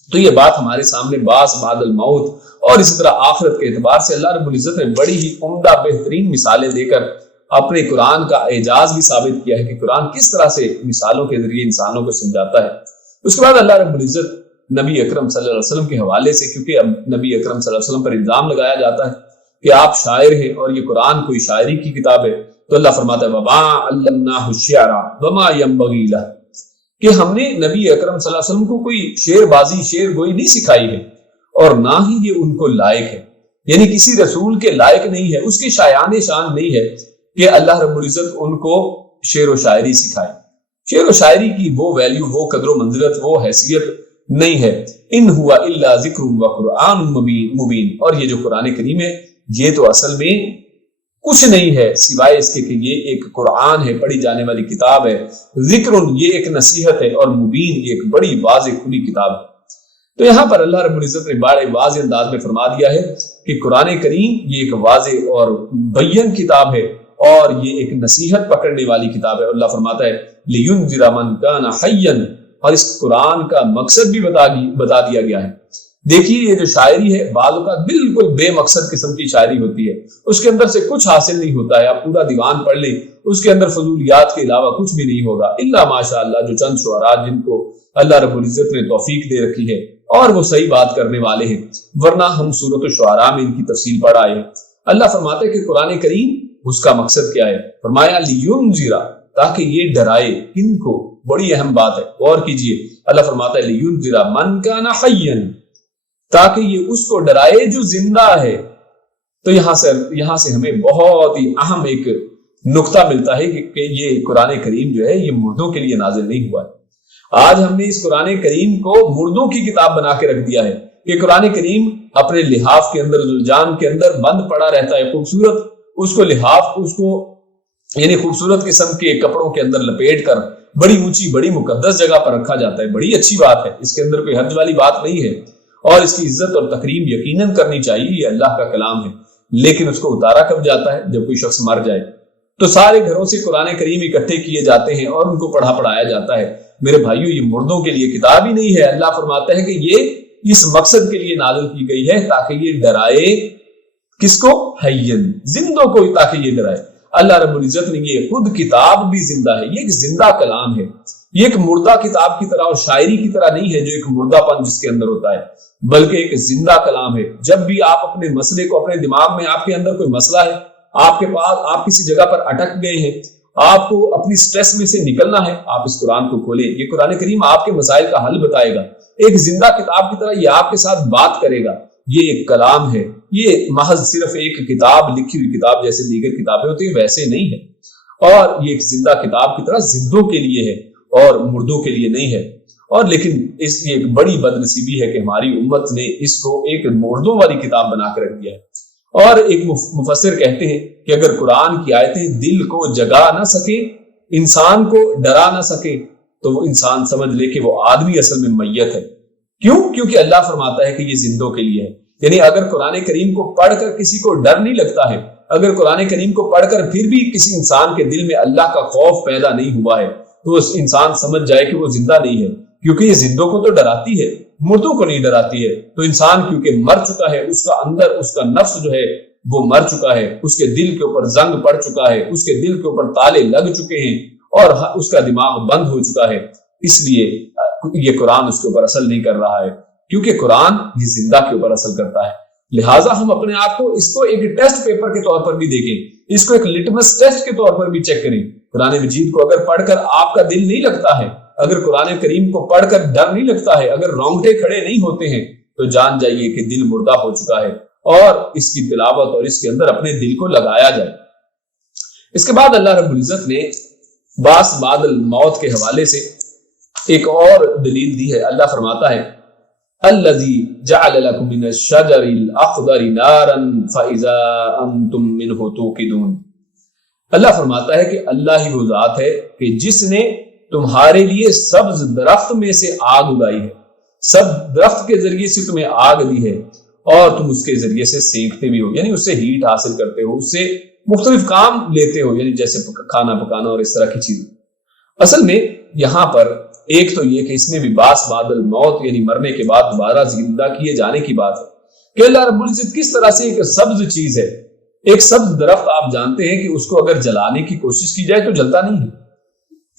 تو یہ بات ہمارے سامنے بعد الموت اور اسی طرح آخرت کے اعتبار سے اللہ رب العزت نے بڑی ہی عمدہ بہترین مثالیں دے کر اپنے قرآن کا اعجاز بھی ثابت کیا ہے کہ قرآن کس طرح سے مثالوں کے ذریعے انسانوں کو سمجھاتا ہے۔ اس کے بعد اللہ رب العزت نبی اکرم صلی اللہ علیہ وسلم کے حوالے سے، کیونکہ اب نبی اکرم صلی اللہ علیہ وسلم پر الزام لگایا جاتا ہے کہ آپ شاعر ہیں اور یہ قرآن کوئی شاعری کی کتاب ہے، تو اللہ فرماتا ہے وَمَا عَلَّمْنَاهُ الشِّعْرَ وَمَا يَنبَغِي لَهُ، کہ ہم نے نبی اکرم صلی اللہ علیہ وسلم کو کوئی شعر بازی شعر گوئی نہیں سکھائی ہے، اور نہ ہی یہ ان کو لائق ہے، یعنی کسی رسول کے لائق نہیں ہے، اس کے شایان شان نہیں ہے کہ اللہ رب العزت ان کو شعر و شاعری سکھائے۔ شعر و شاعری کی وہ ویلیو، وہ قدر و منزلت، وہ حیثیت نہیں ہے۔ ان ہوا الا ذکر و قرآن مبین، اور یہ جو قرآن کریم ہے یہ تو اصل میں کچھ نہیں ہے سوائے اس کے کہ یہ ایک قرآن ہے، پڑھی جانے والی کتاب ہے، ذکر یہ ایک نصیحت ہے، اور مبین یہ ایک بڑی واضح کھلی کتاب ہے۔ تو یہاں پر اللہ رب العزت نے بڑے واضح انداز میں فرما دیا ہے کہ قرآن کریم یہ ایک واضح اور بین کتاب ہے، اور یہ ایک نصیحت پکڑنے والی کتاب ہے۔ اللہ فرماتا ہے لِيُنذِرَ مَن كَانَ حَيًّا، اور اس قرآن کا مقصد بھی بتا دیا گیا ہے۔ دیکھیے یہ جو شاعری ہے بعض اوقات بالکل بے مقصد قسم کی شاعری ہوتی ہے، اس کے اندر سے کچھ حاصل نہیں ہوتا ہے، آپ پورا دیوان پڑھ لیں اس کے اندر فضولیات کے علاوہ کچھ بھی نہیں ہوگا، الا ماشاء اللہ جو چند شعراء جن کو اللہ رب العزت نے توفیق دے رکھی ہے اور وہ صحیح بات کرنے والے ہیں، ورنہ ہم سورۃ الشعراء میں ان کی تفصیل پڑھ آئے ہیں۔ اللہ فرماتا ہے کہ قرآن کریم اس کا مقصد کیا ہے، فرمایا لِيُنذِرَ، تاکہ یہ ڈرائے کن کو، بڑی اہم بات ہے، غور کیجئے، اللہ فرماتا ہے لِيُنذِرَ مَن كَانَ حَيًّا، تاکہ یہ اس کو ڈرائے جو زندہ ہے۔ تو یہاں سے ہمیں بہت ہی اہم ایک نقطہ ملتا ہے کہ یہ قرآن کریم جو ہے یہ مردوں کے لیے نازل نہیں ہوا ہے۔ آج ہم نے اس قرآن کریم کو مردوں کی کتاب بنا کے رکھ دیا ہے کہ قرآن کریم اپنے لحاف کے اندر، زلجان کے اندر بند پڑا رہتا ہے، خوبصورت اس کو لحاف اس کو یعنی خوبصورت قسم کے کپڑوں کے اندر لپیٹ کر بڑی اونچی بڑی مقدس جگہ پر رکھا جاتا ہے۔ بڑی اچھی بات ہے، اس کے اندر کوئی حرج والی بات نہیں ہے، اور اس کی عزت اور تکریم یقیناً کرنی چاہیے، یہ اللہ کا کلام ہے، لیکن اس کو اتارا کب جاتا ہے؟ جب کوئی شخص مر جائے تو سارے گھروں سے قرآن کریم اکٹھے کیے جاتے ہیں اور ان کو پڑھایا جاتا ہے۔ میرے بھائیو یہ مردوں کے لیے کتاب ہی نہیں ہے، اللہ فرماتا ہے کہ یہ اس مقصد کے لیے نازل کی گئی ہے تاکہ یہ ڈرائے کس کو؟ حیّن، زندوں کو، تاکہ یہ ڈرائے۔ اللہ رب العزت نے یہ خود کتاب بھی زندہ ہے، یہ ایک زندہ کلام ہے، یہ ایک مردہ کتاب کی طرح اور شاعری کی طرح نہیں ہے جو ایک مردہ پن جس کے اندر ہوتا ہے، بلکہ ایک زندہ کلام ہے۔ جب بھی آپ اپنے مسئلے کو، اپنے دماغ میں آپ کے اندر کوئی مسئلہ ہے، آپ کے پاس آپ کسی جگہ پر اٹک گئے ہیں، آپ کو اپنی سٹریس میں سے نکلنا ہے، آپ اس قرآن کو کھولیں، یہ قرآن کریم آپ کے مسائل کا حل بتائے گا، ایک زندہ کتاب کی طرح یہ آپ کے ساتھ بات کرے گا۔ یہ ایک کلام ہے، یہ محض صرف ایک کتاب، لکھی ہوئی کتاب جیسے دیگر کتابیں ہوتی ہیں ویسے نہیں ہے، اور یہ ایک زندہ کتاب کی طرح زندوں کے لیے ہے اور مردوں کے لیے نہیں ہے۔ اور لیکن اس کی ایک بڑی بد نصیبی ہے کہ ہماری امت نے اس کو ایک مردوں والی کتاب بنا کر رکھ دیا ہے۔ اور ایک مفسر کہتے ہیں کہ اگر قرآن کی آیتیں دل کو جگا نہ سکے، انسان کو ڈرا نہ سکے، تو وہ انسان سمجھ لے کہ وہ آدمی اصل میں میت ہے۔ کیوں؟ کیونکہ اللہ فرماتا ہے کہ یہ زندوں کے لیے ہے۔ یعنی اگر قرآن کریم کو پڑھ کر کسی کو ڈر نہیں لگتا ہے، اگر قرآن کریم کو پڑھ کر پھر بھی کسی انسان کے دل میں اللہ کا خوف پیدا نہیں ہوا ہے، تو اس انسان سمجھ جائے کہ وہ زندہ نہیں ہے، کیونکہ یہ زندوں کو تو ڈراتی ہے، مردوں کو نہیں ڈراتی ہے۔ تو انسان کیونکہ مر چکا ہے، اس کا اندر اس کا نفس جو ہے وہ مر چکا ہے، اس کے دل کے اوپر زنگ پڑ چکا ہے، اس کے دل کے اوپر تالے لگ چکے ہیں اور اس کا دماغ بند ہو چکا ہے، اس لیے یہ قرآن اس کے اوپر اثر نہیں کر رہا ہے، کیونکہ قرآن یہ زندہ کے اوپر اثر کرتا ہے۔ لہٰذا ہم اپنے آپ کو اس کو ایک ٹیسٹ پیپر کے طور پر بھی دیکھیں، اس کو ایک لٹمس ٹیسٹ کے طور پر بھی چیک کریں۔ قرآن مجید کو اگر پڑھ کر آپ کا دل نہیں لگتا ہے، اگر قرآن کریم کو پڑھ کر ڈر نہیں لگتا ہے، اگر رونگٹے کھڑے نہیں ہوتے ہیں، تو جان جائیے کہ دل مردہ ہو چکا ہے، اور اس کی تلاوت اور اس کے اندر اپنے دل کو لگایا جائے۔ اس کے بعد اللہ رب العزت نے باس بعد الموت کے حوالے سے ایک اور دلیل دی ہے۔ اللہ فرماتا ہے الذی جعل لکم من الشجر الاخضر نارا فاذا انتم منہ توقدون۔ اللہ فرماتا ہے کہ اللہ ہی وہ ذات ہے کہ جس نے تمہارے لیے سبز درخت میں سے آگ اگائی ہے، سب درخت کے ذریعے سے تمہیں آگ دی ہے اور تم اس کے ذریعے سے سینکتے بھی ہو، یعنی اس سے ہیٹ حاصل کرتے ہو، اس سے مختلف کام لیتے ہو، یعنی جیسے کھانا پکانا اور اس طرح کی چیزیں۔ اصل میں یہاں پر ایک تو یہ کہ اس میں بھی باس بعد الموت یعنی مرنے کے بعد دوبارہ زندہ کیے جانے کی بات ہے کہ اللہ رب العزت کس طرح سے ایک سبز چیز ہے، ایک سبز درخت آپ جانتے ہیں کہ اس کو اگر جلانے کی کوشش کی جائے تو جلتا نہیں ہے،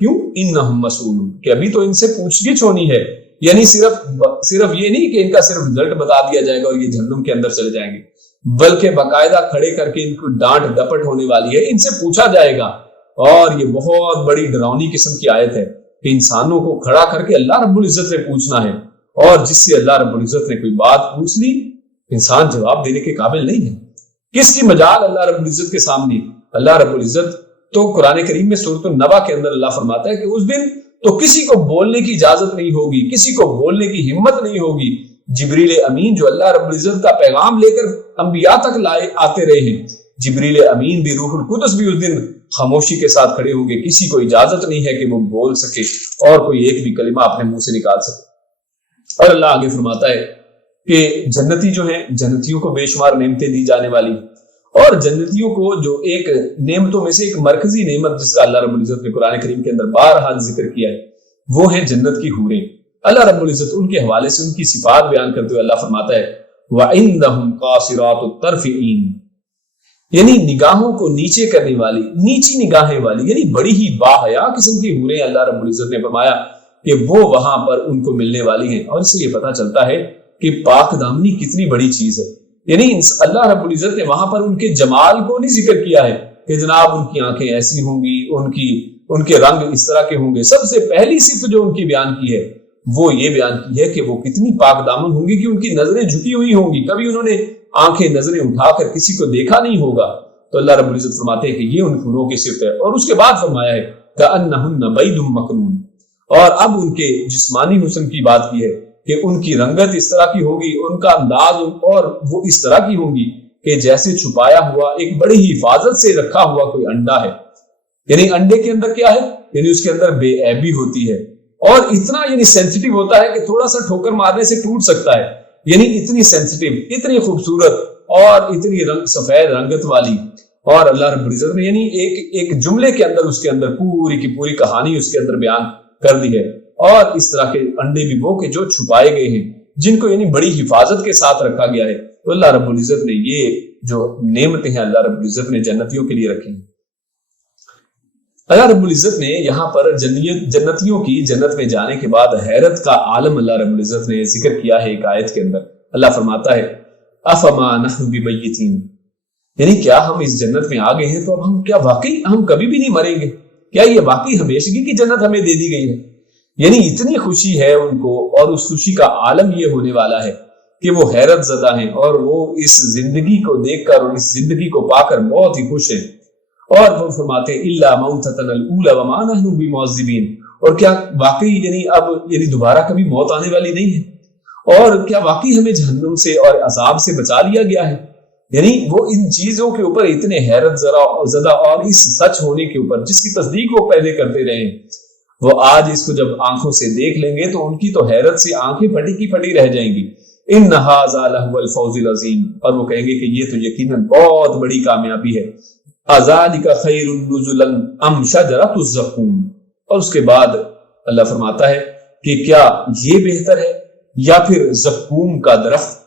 کیوں؟ انہم مسئولون، کہ ابھی تو ان سے پوچھ گچھ ہونی ہے، یعنی صرف یہ نہیں کہ ان کا صرف رزلٹ بتا دیا جائے گا اور یہ جہنم کے اندر چلے جائیں گے، بلکہ باقاعدہ کھڑے کر کے ان کو ڈانٹ ڈپٹ ہونے والی ہے، ان سے پوچھا جائے گا۔ اور یہ بہت بڑی ڈراؤنی قسم کی آیت ہے کہ انسانوں کو کھڑا کر کے اللہ رب العزت سے پوچھنا ہے، اور جس سے اللہ رب العزت نے کوئی بات پوچھ لی انسان جواب دینے کے قابل نہیں ہے۔ کس کی مجال اللہ رب العزت کے سامنے؟ اللہ رب العزت تو قرآن کریم میں سورۃ النبا کے اندر اللہ فرماتا ہے کہ اس دن تو کسی کو بولنے کی اجازت نہیں ہوگی، کسی کو بولنے کی ہمت نہیں ہوگی۔ جبریل امین جو اللہ رب العزت کا پیغام لے کر انبیاء تک آتے رہے ہیں، جبریل امین بھی، روح القدس بھی اس دن خاموشی کے ساتھ کھڑے ہوں گے، کسی کو اجازت نہیں ہے کہ وہ بول سکے اور کوئی ایک بھی کلمہ اپنے منہ سے نکال سکے۔ اور اللہ آگے فرماتا ہے کہ جنتی جو ہیں، جنتیوں کو بے شمار نعمتیں دی جانے والی، اور جنتیوں کو جو ایک نعمتوں میں سے ایک مرکزی نعمت جس کا اللہ رب العزت نے قرآن کریم کے اندر بارہا ذکر کیا ہے، وہ ہیں جنت کی حوریں۔ اللہ رب العزت ان کے حوالے سے ان کی صفات بیان کرتے ہوئے اللہ فرماتا ہے وَعِندَهُمْ قَاصِرَاتُ الطَّرْفِ عِينٌ، یعنی نگاہوں کو نیچے کرنے والی، نیچی نگاہیں والی، یعنی بڑی ہی باحیا قسم کی حوریں اللہ رب العزت نے فرمایا کہ وہ وہاں پر ان کو ملنے والی ہیں۔ اور اس سے یہ پتہ چلتا ہے کہ پاک دامنی کتنی بڑی چیز ہے، یعنی اللہ رب العزت نے وہاں پر ان کے جمال کو نہیں ذکر کیا ہے کہ جناب ان کی آنکھیں ایسی ہوں گی، ان کے رنگ اس طرح کے ہوں گے۔ سب سے پہلی صفت جو ان کی بیان کی ہے وہ یہ بیان کی ہے کہ وہ کتنی پاک دامن ہوں گی کہ ان کی نظریں جھکی ہوئی ہوں گی، کبھی انہوں نے آنکھیں نظریں اٹھا کر کسی کو دیکھا نہیں ہوگا۔ تو اللہ رب العزت فرماتے ہیں کہ یہ ان حوروں کی صفت ہے، اور اس کے بعد فرمایا ہے کأنہن بید مکنون، اور اب ان کے جسمانی حسن کی بات کی ہے کہ ان کی رنگت اس طرح کی ہوگی، ان کا انداز اور وہ اس طرح کی ہوں گی کہ جیسے چھپایا ہوا ایک بڑی ہی حفاظت سے رکھا ہوا کوئی انڈا ہے۔ یعنی انڈے کے اندر کیا ہے؟ یعنی اس کے اندر بے عیبی ہوتی ہے، اور اتنا یعنی سینسیٹیو ہوتا ہے کہ تھوڑا سا ٹھوکر مارنے سے ٹوٹ سکتا ہے، یعنی اتنی سینسیٹیو، اتنی خوبصورت اور اتنی سفید رنگت والی۔ اور اللہ رب العزت نے یعنی ایک جملے کے اندر اس کے اندر پوری کی پوری کہانی اس کے اندر بیان کر دی ہے۔ اور اس طرح کے انڈے بھی وہ کہ جو چھپائے گئے ہیں، جن کو یعنی بڑی حفاظت کے ساتھ رکھا گیا ہے۔ تو اللہ رب العزت نے یہ جو نعمتیں ہیں اللہ رب العزت نے جنتیوں کے لیے رکھی ہیں۔ اللہ رب العزت نے یہاں پر جنتیوں کی جنت میں جانے کے بعد حیرت کا عالم اللہ رب العزت نے ذکر کیا ہے ایک آیت کے اندر۔ اللہ فرماتا ہے افما نحن بمیتین، یعنی کیا ہم اس جنت میں آ گئے ہیں تو اب کیا واقعی ہم کبھی بھی نہیں مریں گے؟ کیا یہ واقعی ہمیشگی کی جنت ہمیں دے دی گئی ہے؟ یعنی اتنی خوشی ہے ان کو، اور اس خوشی کا عالم یہ ہونے والا ہے کہ وہ حیرت زدہ ہیں، اور وہ اس زندگی کو دیکھ کر اور اس زندگی کو پا کر بہت ہی خوش ہیں۔ اور وہ فرماتے ہیں الا موتتنا الاولى وما نحن بمعذبین، اور کیا واقعی یعنی دوبارہ کبھی موت آنے والی نہیں ہے؟ اور کیا واقعی ہمیں جہنم سے اور عذاب سے بچا لیا گیا ہے؟ یعنی وہ ان چیزوں کے اوپر اتنے حیرت زدہ اور اس سچ ہونے کے اوپر جس کی تصدیق وہ پہلے کرتے رہے ہیں، وہ آج اس کو جب آنکھوں سے دیکھ لیں گے تو ان کی تو حیرت سے آنکھیں پھٹی کی پھٹی رہ جائیں گی۔ ان ھذا لہو الفوز العظیم، اور وہ کہیں گے کہ یہ تو یقیناً بہت بڑی کامیابی ہے۔ اذالک خیر نزلا ام شجرۃ الزقوم، اور اس کے بعد اللہ فرماتا ہے کہ کیا یہ بہتر ہے یا پھر زقوم کا درخت؟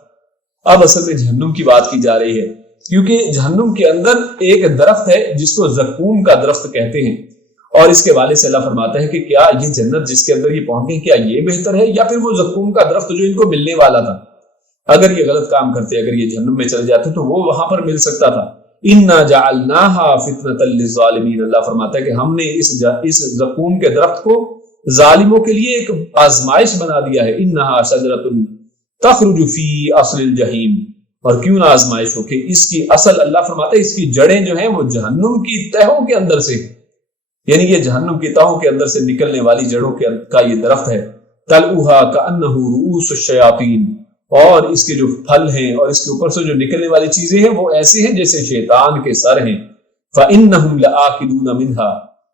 اب اصل میں جہنم کی بات کی جا رہی ہے، کیونکہ جہنم کے اندر ایک درخت ہے جس کو زقوم کا درخت کہتے ہیں، اور اس کے والے سے اللہ فرماتا ہے کہ کیا یہ جنت جس کے اندر یہ پہنچے کیا یہ بہتر ہے یا پھر وہ زقوم کا درخت جو ان کو ملنے والا تھا؟ اگر یہ غلط کام کرتے، اگر یہ جہنم میں چلے جاتے تو وہ وہاں پر مل سکتا تھا۔ انا جعلناها فتنة للظالمین، اللہ فرماتا ہے کہ ہم نے اس زقوم کے درخت کو ظالموں کے لیے ایک آزمائش بنا دیا ہے۔ انها شجرۃ تخرج فی اصل الجحیم، اور کیوں نہ آزمائش ہو کہ اس کی اصل، اللہ فرماتا ہے اس کی جڑیں جو ہیں وہ جہنم کی تہوں کے اندر سے، یعنی یہ جہنم کی تہوں کے اندر سے نکلنے والی جڑوں کا یہ درخت ہے۔ طلعها كأنه رؤوس الشیاطین، اور اس کے جو پھل ہیں اور اس کے اوپر سے جو نکلنے والی چیزیں ہیں وہ ایسے ہیں جیسے شیطان کے سر ہیں۔ فإنهم لآكلون منها،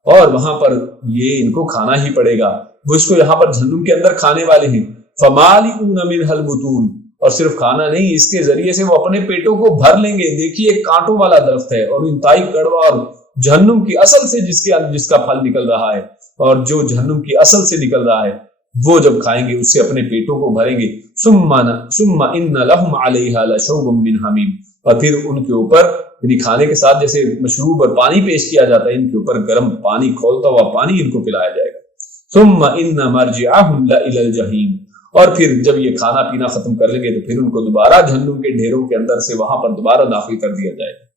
اور وہاں پر یہ ان کو کھانا ہی پڑے گا، وہ اس کو یہاں پر جہنم کے اندر کھانے والے ہیں۔ فمالئون منها البطون، اور صرف کھانا نہیں، اس کے ذریعے سے وہ اپنے پیٹوں کو بھر لیں گے۔ دیکھیے ایک کانٹوں والا درخت ہے اور انتہائی کڑوا، اور جہنم کی اصل سے جس کا پھل نکل رہا ہے، اور جو جہنم کی اصل سے نکل رہا ہے وہ جب کھائیں گے اس سے اپنے پیٹوں کو بھریں گے۔ ثم ان لهم علیہا لشوب من حمیم، اور پھر ان کے اوپر یعنی کھانے کے ساتھ جیسے مشروب اور پانی پیش کیا جاتا ہے، ان کے اوپر گرم پانی، کھولتا ہوا پانی ان کو پلایا جائے گا۔ ثم ان مرجعهم لإلى الجحیم، اور پھر جب یہ کھانا پینا ختم کر لیں گے تو پھر ان کو دوبارہ جہنم کے ڈھیروں کے اندر سے وہاں پر دوبارہ داخل کر دیا جائے گا۔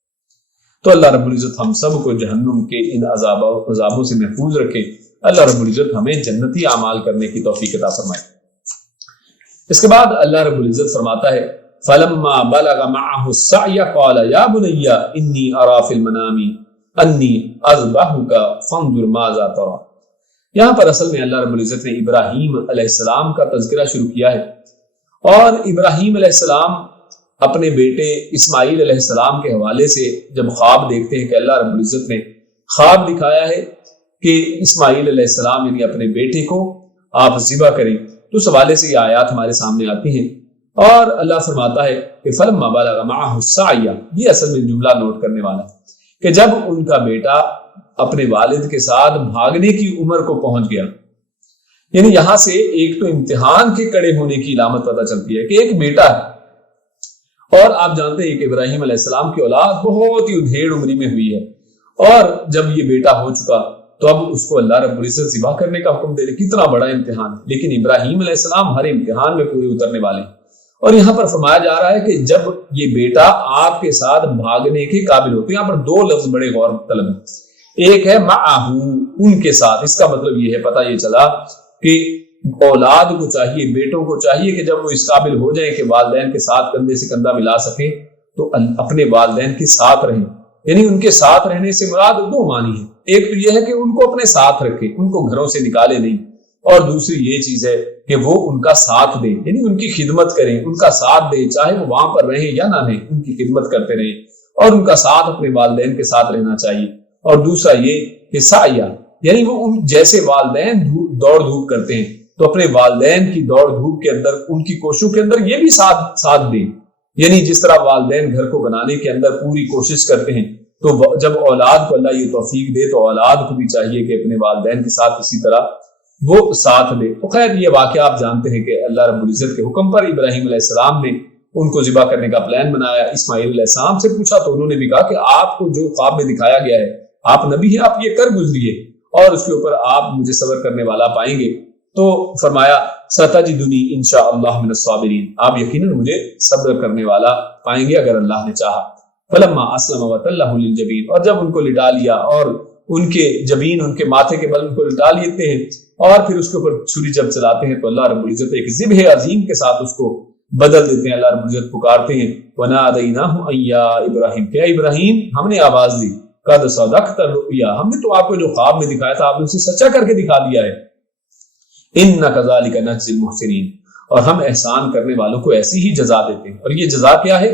تو اللہ رب العزت ہم سب کو جہنم کے ان عذابوں سے محفوظ رکھے۔ اللہ رب العزت ہمیں جنتی اعمال کرنے کی توفیق عطا فرمائے۔ اس کے بعد اللہ رب العزت فرماتا ہے فَلَمَّا بَلَغَ مَعَهُ السَّعْيَ قَالَ يَا بُنَيَّ إِنِّي أَرَى فِي الْمَنَامِ أَنِّي أَذْبَحُكَ فَانظُرْ مَاذَا تَرَى۔ یہاں پر اصل میں اللہ رب العزت نے ابراہیم علیہ السلام کا تذکرہ شروع کیا ہے، اور ابراہیم علیہ السلام اپنے بیٹے اسماعیل علیہ السلام کے حوالے سے جب خواب دیکھتے ہیں کہ اللہ رب العزت نے خواب دکھایا ہے کہ اسماعیل علیہ السلام یعنی اپنے بیٹے کو آپ ذبح کریں، تو اس حوالے سے یہ آیات ہمارے سامنے آتی ہیں۔ اور اللہ فرماتا ہے کہ فلما بلغ معه السعی، یہ اصل میں جملہ نوٹ کرنے والا ہے کہ جب ان کا بیٹا اپنے والد کے ساتھ بھاگنے کی عمر کو پہنچ گیا، یعنی یہاں سے ایک تو امتحان کے کڑے ہونے کی علامت پتہ چلتی ہے کہ ایک بیٹا ہے، اور آپ جانتے ہیں کہ ابراہیم علیہ السلام کی اولاد بہت ہی ادھیڑ عمری میں ہوئی ہے، اور جب یہ بیٹا ہو چکا تو اب اس کو اللہ رب العزت ذبح کرنے کا حکم دے رہے، کتنا بڑا امتحان۔ لیکن ابراہیم علیہ السلام ہر امتحان میں پورے اترنے والے، اور یہاں پر فرمایا جا رہا ہے کہ جب یہ بیٹا آپ کے ساتھ بھاگنے کے قابل ہو، تو یہاں پر دو لفظ بڑے غور طلب ہیں، ایک ہے معہو، ان کے ساتھ، اس کا مطلب یہ ہے، پتہ یہ چلا کہ اولاد کو چاہیے، بیٹوں کو چاہیے کہ جب وہ اس قابل ہو جائیں کہ والدین کے ساتھ کندھے سے کندھا ملا سکیں تو اپنے والدین کے ساتھ رہیں، یعنی ان کے ساتھ رہنے سے مراد دو معنی ہے، ایک تو یہ ہے کہ ان کو اپنے ساتھ رکھے، ان کو گھروں سے نکالے نہیں، اور دوسری یہ چیز ہے کہ وہ ان کا ساتھ دیں، یعنی ان کی خدمت کریں، ان کا ساتھ دیں، چاہے وہ وہاں پر رہیں یا نہ رہیں، ان کی خدمت کرتے رہیں، اور ان کا ساتھ اپنے والدین کے ساتھ رہنا چاہیے۔ اور دوسرا یہ کہ سعیہ، یعنی وہ ان جیسے والدین دوڑ دھوپ کرتے ہیں تو اپنے والدین کی دوڑ دھوپ کے اندر، ان کی کوششوں کے اندر یہ بھی ساتھ دیں، یعنی جس طرح والدین گھر کو بنانے کے اندر پوری کوشش کرتے ہیں، تو جب اولاد کو اللہ یہ توفیق دے تو اولاد کو بھی چاہیے کہ اپنے والدین کے ساتھ اسی طرح وہ ساتھ دے۔ تو خیر یہ واقعہ آپ جانتے ہیں کہ اللہ رب العزت کے حکم پر ابراہیم علیہ السلام نے ان کو ذبح کرنے کا پلان بنایا۔ اسماعیل علیہ السلام سے پوچھا تو انہوں نے بھی کہا کہ آپ کو جو خواب میں دکھایا گیا ہے، آپ نبی ہیں، آپ یہ کر گزریے اور اس کے اوپر آپ مجھے صبر کرنے والا پائیں گے۔ تو فرمایا ستجدنی انشاءاللہ من الصابرین، آپ یقیناً مجھے صبر کرنے والا پائیں گے اگر اللہ نے چاہا۔ فلما اسلم وتلہ للجبین، اور جب ان کو لٹا لیا اور ان کے جبین، ان کے ماتھے کے بل ان کو لٹا لیتے ہیں اور پھر اس کے اوپر چھری جب چلاتے ہیں تو اللہ رب العزت ایک ذبح عظیم کے ساتھ اس کو بدل دیتے ہیں۔ اللہ رب العزت پکارتے ہیں ونادیناہ ان یا ابراہیم، کیا ابراہیم، ہم نے آواز دی، قد صدقت الرؤیا، ہم نے تو آپ کو جو خواب میں دکھایا تھا آپ نے اسے سچا کر کے دکھا دیا ہے۔ ان کذالک نجزی المحسنین، اور ہم احسان کرنے والوں کو ایسی ہی جزا دیتے ہیں۔ اور یہ جزا کیا ہے؟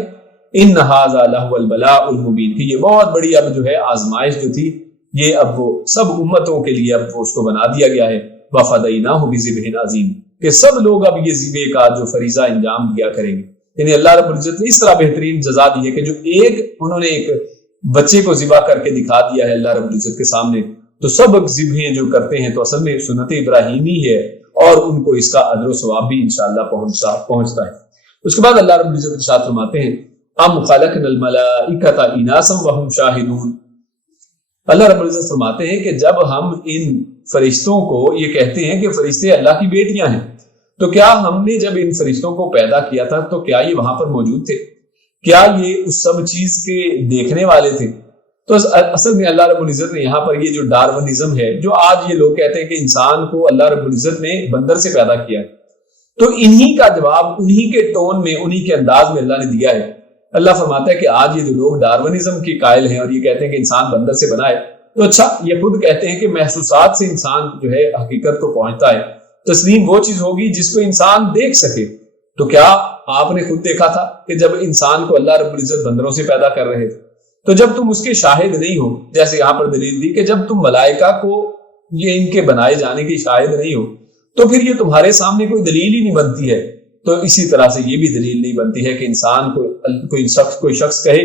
ان ھذا لہو البلاء المبین، کہ یہ بہت بڑی اب جو ہے آزمائش جو تھی، یہ اب وہ سب امتوں کے لیے اب وہ اس کو بنا دیا گیا ہے۔ وفدیناہ بذبح عظیم، کہ سب لوگ اب یہ ذبح کا جو فریضہ انجام دیا کریں گے۔ یعنی اللہ رب العزت نے اس طرح بہترین جزا دی ہے کہ جو انہوں نے ایک بچے کو ذبح کر کے دکھا دیا ہے اللہ رب العزت کے سامنے، تو سب ذبحیں جو کرتے ہیں تو اصل میں سنت ابراہیمی ہے، اور ان کو اس کا اجر و ثواب بھی انشاءاللہ پہنچتا ہے۔ اس کے بعد اللہ رب العزت ارشاد فرماتے ہیں ام خلقنا الملائکۃ اناسا وہم شاہدون، اللہ رب العزت فرماتے ہیں کہ جب ہم ان فرشتوں کو یہ کہتے ہیں کہ فرشتے اللہ کی بیٹیاں ہیں، تو کیا ہم نے جب ان فرشتوں کو پیدا کیا تھا تو کیا یہ وہاں پر موجود تھے؟ کیا یہ اس سب چیز کے دیکھنے والے تھے؟ تو اصل میں اللہ رب العزت نے یہاں پر یہ جو ڈارونزم ہے، جو آج یہ لوگ کہتے ہیں کہ انسان کو اللہ رب العزت نے بندر سے پیدا کیا ہے، تو انہی کا جواب انہی کے ٹون میں، انہی کے انداز میں اللہ نے دیا ہے۔ اللہ فرماتا ہے کہ آج یہ جو لوگ ڈارونزم کے قائل ہیں اور یہ کہتے ہیں کہ انسان بندر سے بنا ہے، تو اچھا یہ خود کہتے ہیں کہ محسوسات سے انسان جو ہے حقیقت کو پہنچتا ہے، تسلیم وہ چیز ہوگی جس کو انسان دیکھ سکے۔ تو کیا آپ نے خود دیکھا تھا کہ جب انسان کو اللہ رب العزت بندروں سے پیدا کر رہے تھے، تو جب تم اس کے شاہد نہیں ہو، جیسے یہاں پر دلیل دی کہ جب تم ملائکہ کو یہ ان کے بنائے جانے کی شاہد نہیں ہو تو پھر یہ تمہارے سامنے کوئی دلیل ہی نہیں بنتی ہے، تو اسی طرح سے یہ بھی دلیل نہیں بنتی ہے کہ انسان کو کوئی شخص کہے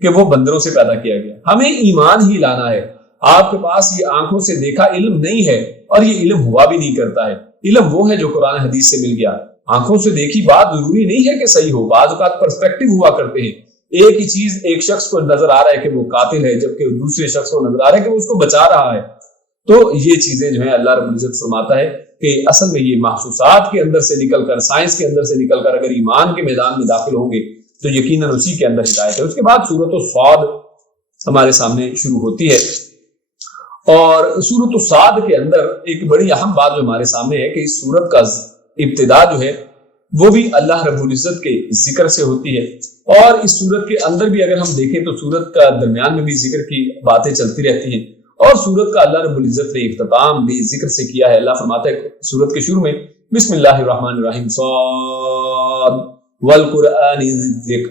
کہ وہ بندروں سے پیدا کیا گیا۔ ہمیں ایمان ہی لانا ہے۔ آپ کے پاس یہ آنکھوں سے دیکھا علم نہیں ہے، اور یہ علم ہوا بھی نہیں کرتا ہے۔ علم وہ ہے جو قرآن حدیث سے مل گیا۔ آنکھوں سے دیکھی بات ضروری نہیں ہے کہ صحیح ہو، بعض اوقات پرسپیکٹو ہوا کرتے ہیں ایک ہی چیز ایک شخص کو نظر آ رہا ہے کہ وہ قاتل ہے، جبکہ دوسرے شخص کو نظر آ رہا ہے کہ وہ اس کو بچا رہا ہے. تو یہ چیزیں جو ہیں اللہ رب العزت فرماتا ہے کہ اصل میں یہ محسوسات کے اندر سے نکل کر، سائنس کے اندر سے نکل کر اگر ایمان کے میدان میں داخل ہوں گے تو یقیناً اسی کے اندر ہدایت ہے. اس کے بعد سورۃ الصاد ہمارے سامنے شروع ہوتی ہے، اور سورۃ الصاد کے اندر ایک بڑی اہم بات جو ہمارے سامنے ہے کہ اس سورت کا ابتدا جو ہے وہ بھی اللہ رب العزت کے ذکر سے ہوتی ہے. اور اس سورت کے اندر بھی اگر ہم دیکھیں تو سورت کا درمیان میں بھی ذکر کی باتیں چلتی رہتی ہیں، اور سورت کا اللہ رب العزت نے اختتام بھی ذکر سے کیا ہے. اللہ فرماتا ہے سورت کے شروع میں بسم اللہ الرحمن الرحیم صاد والقرآن الذکر،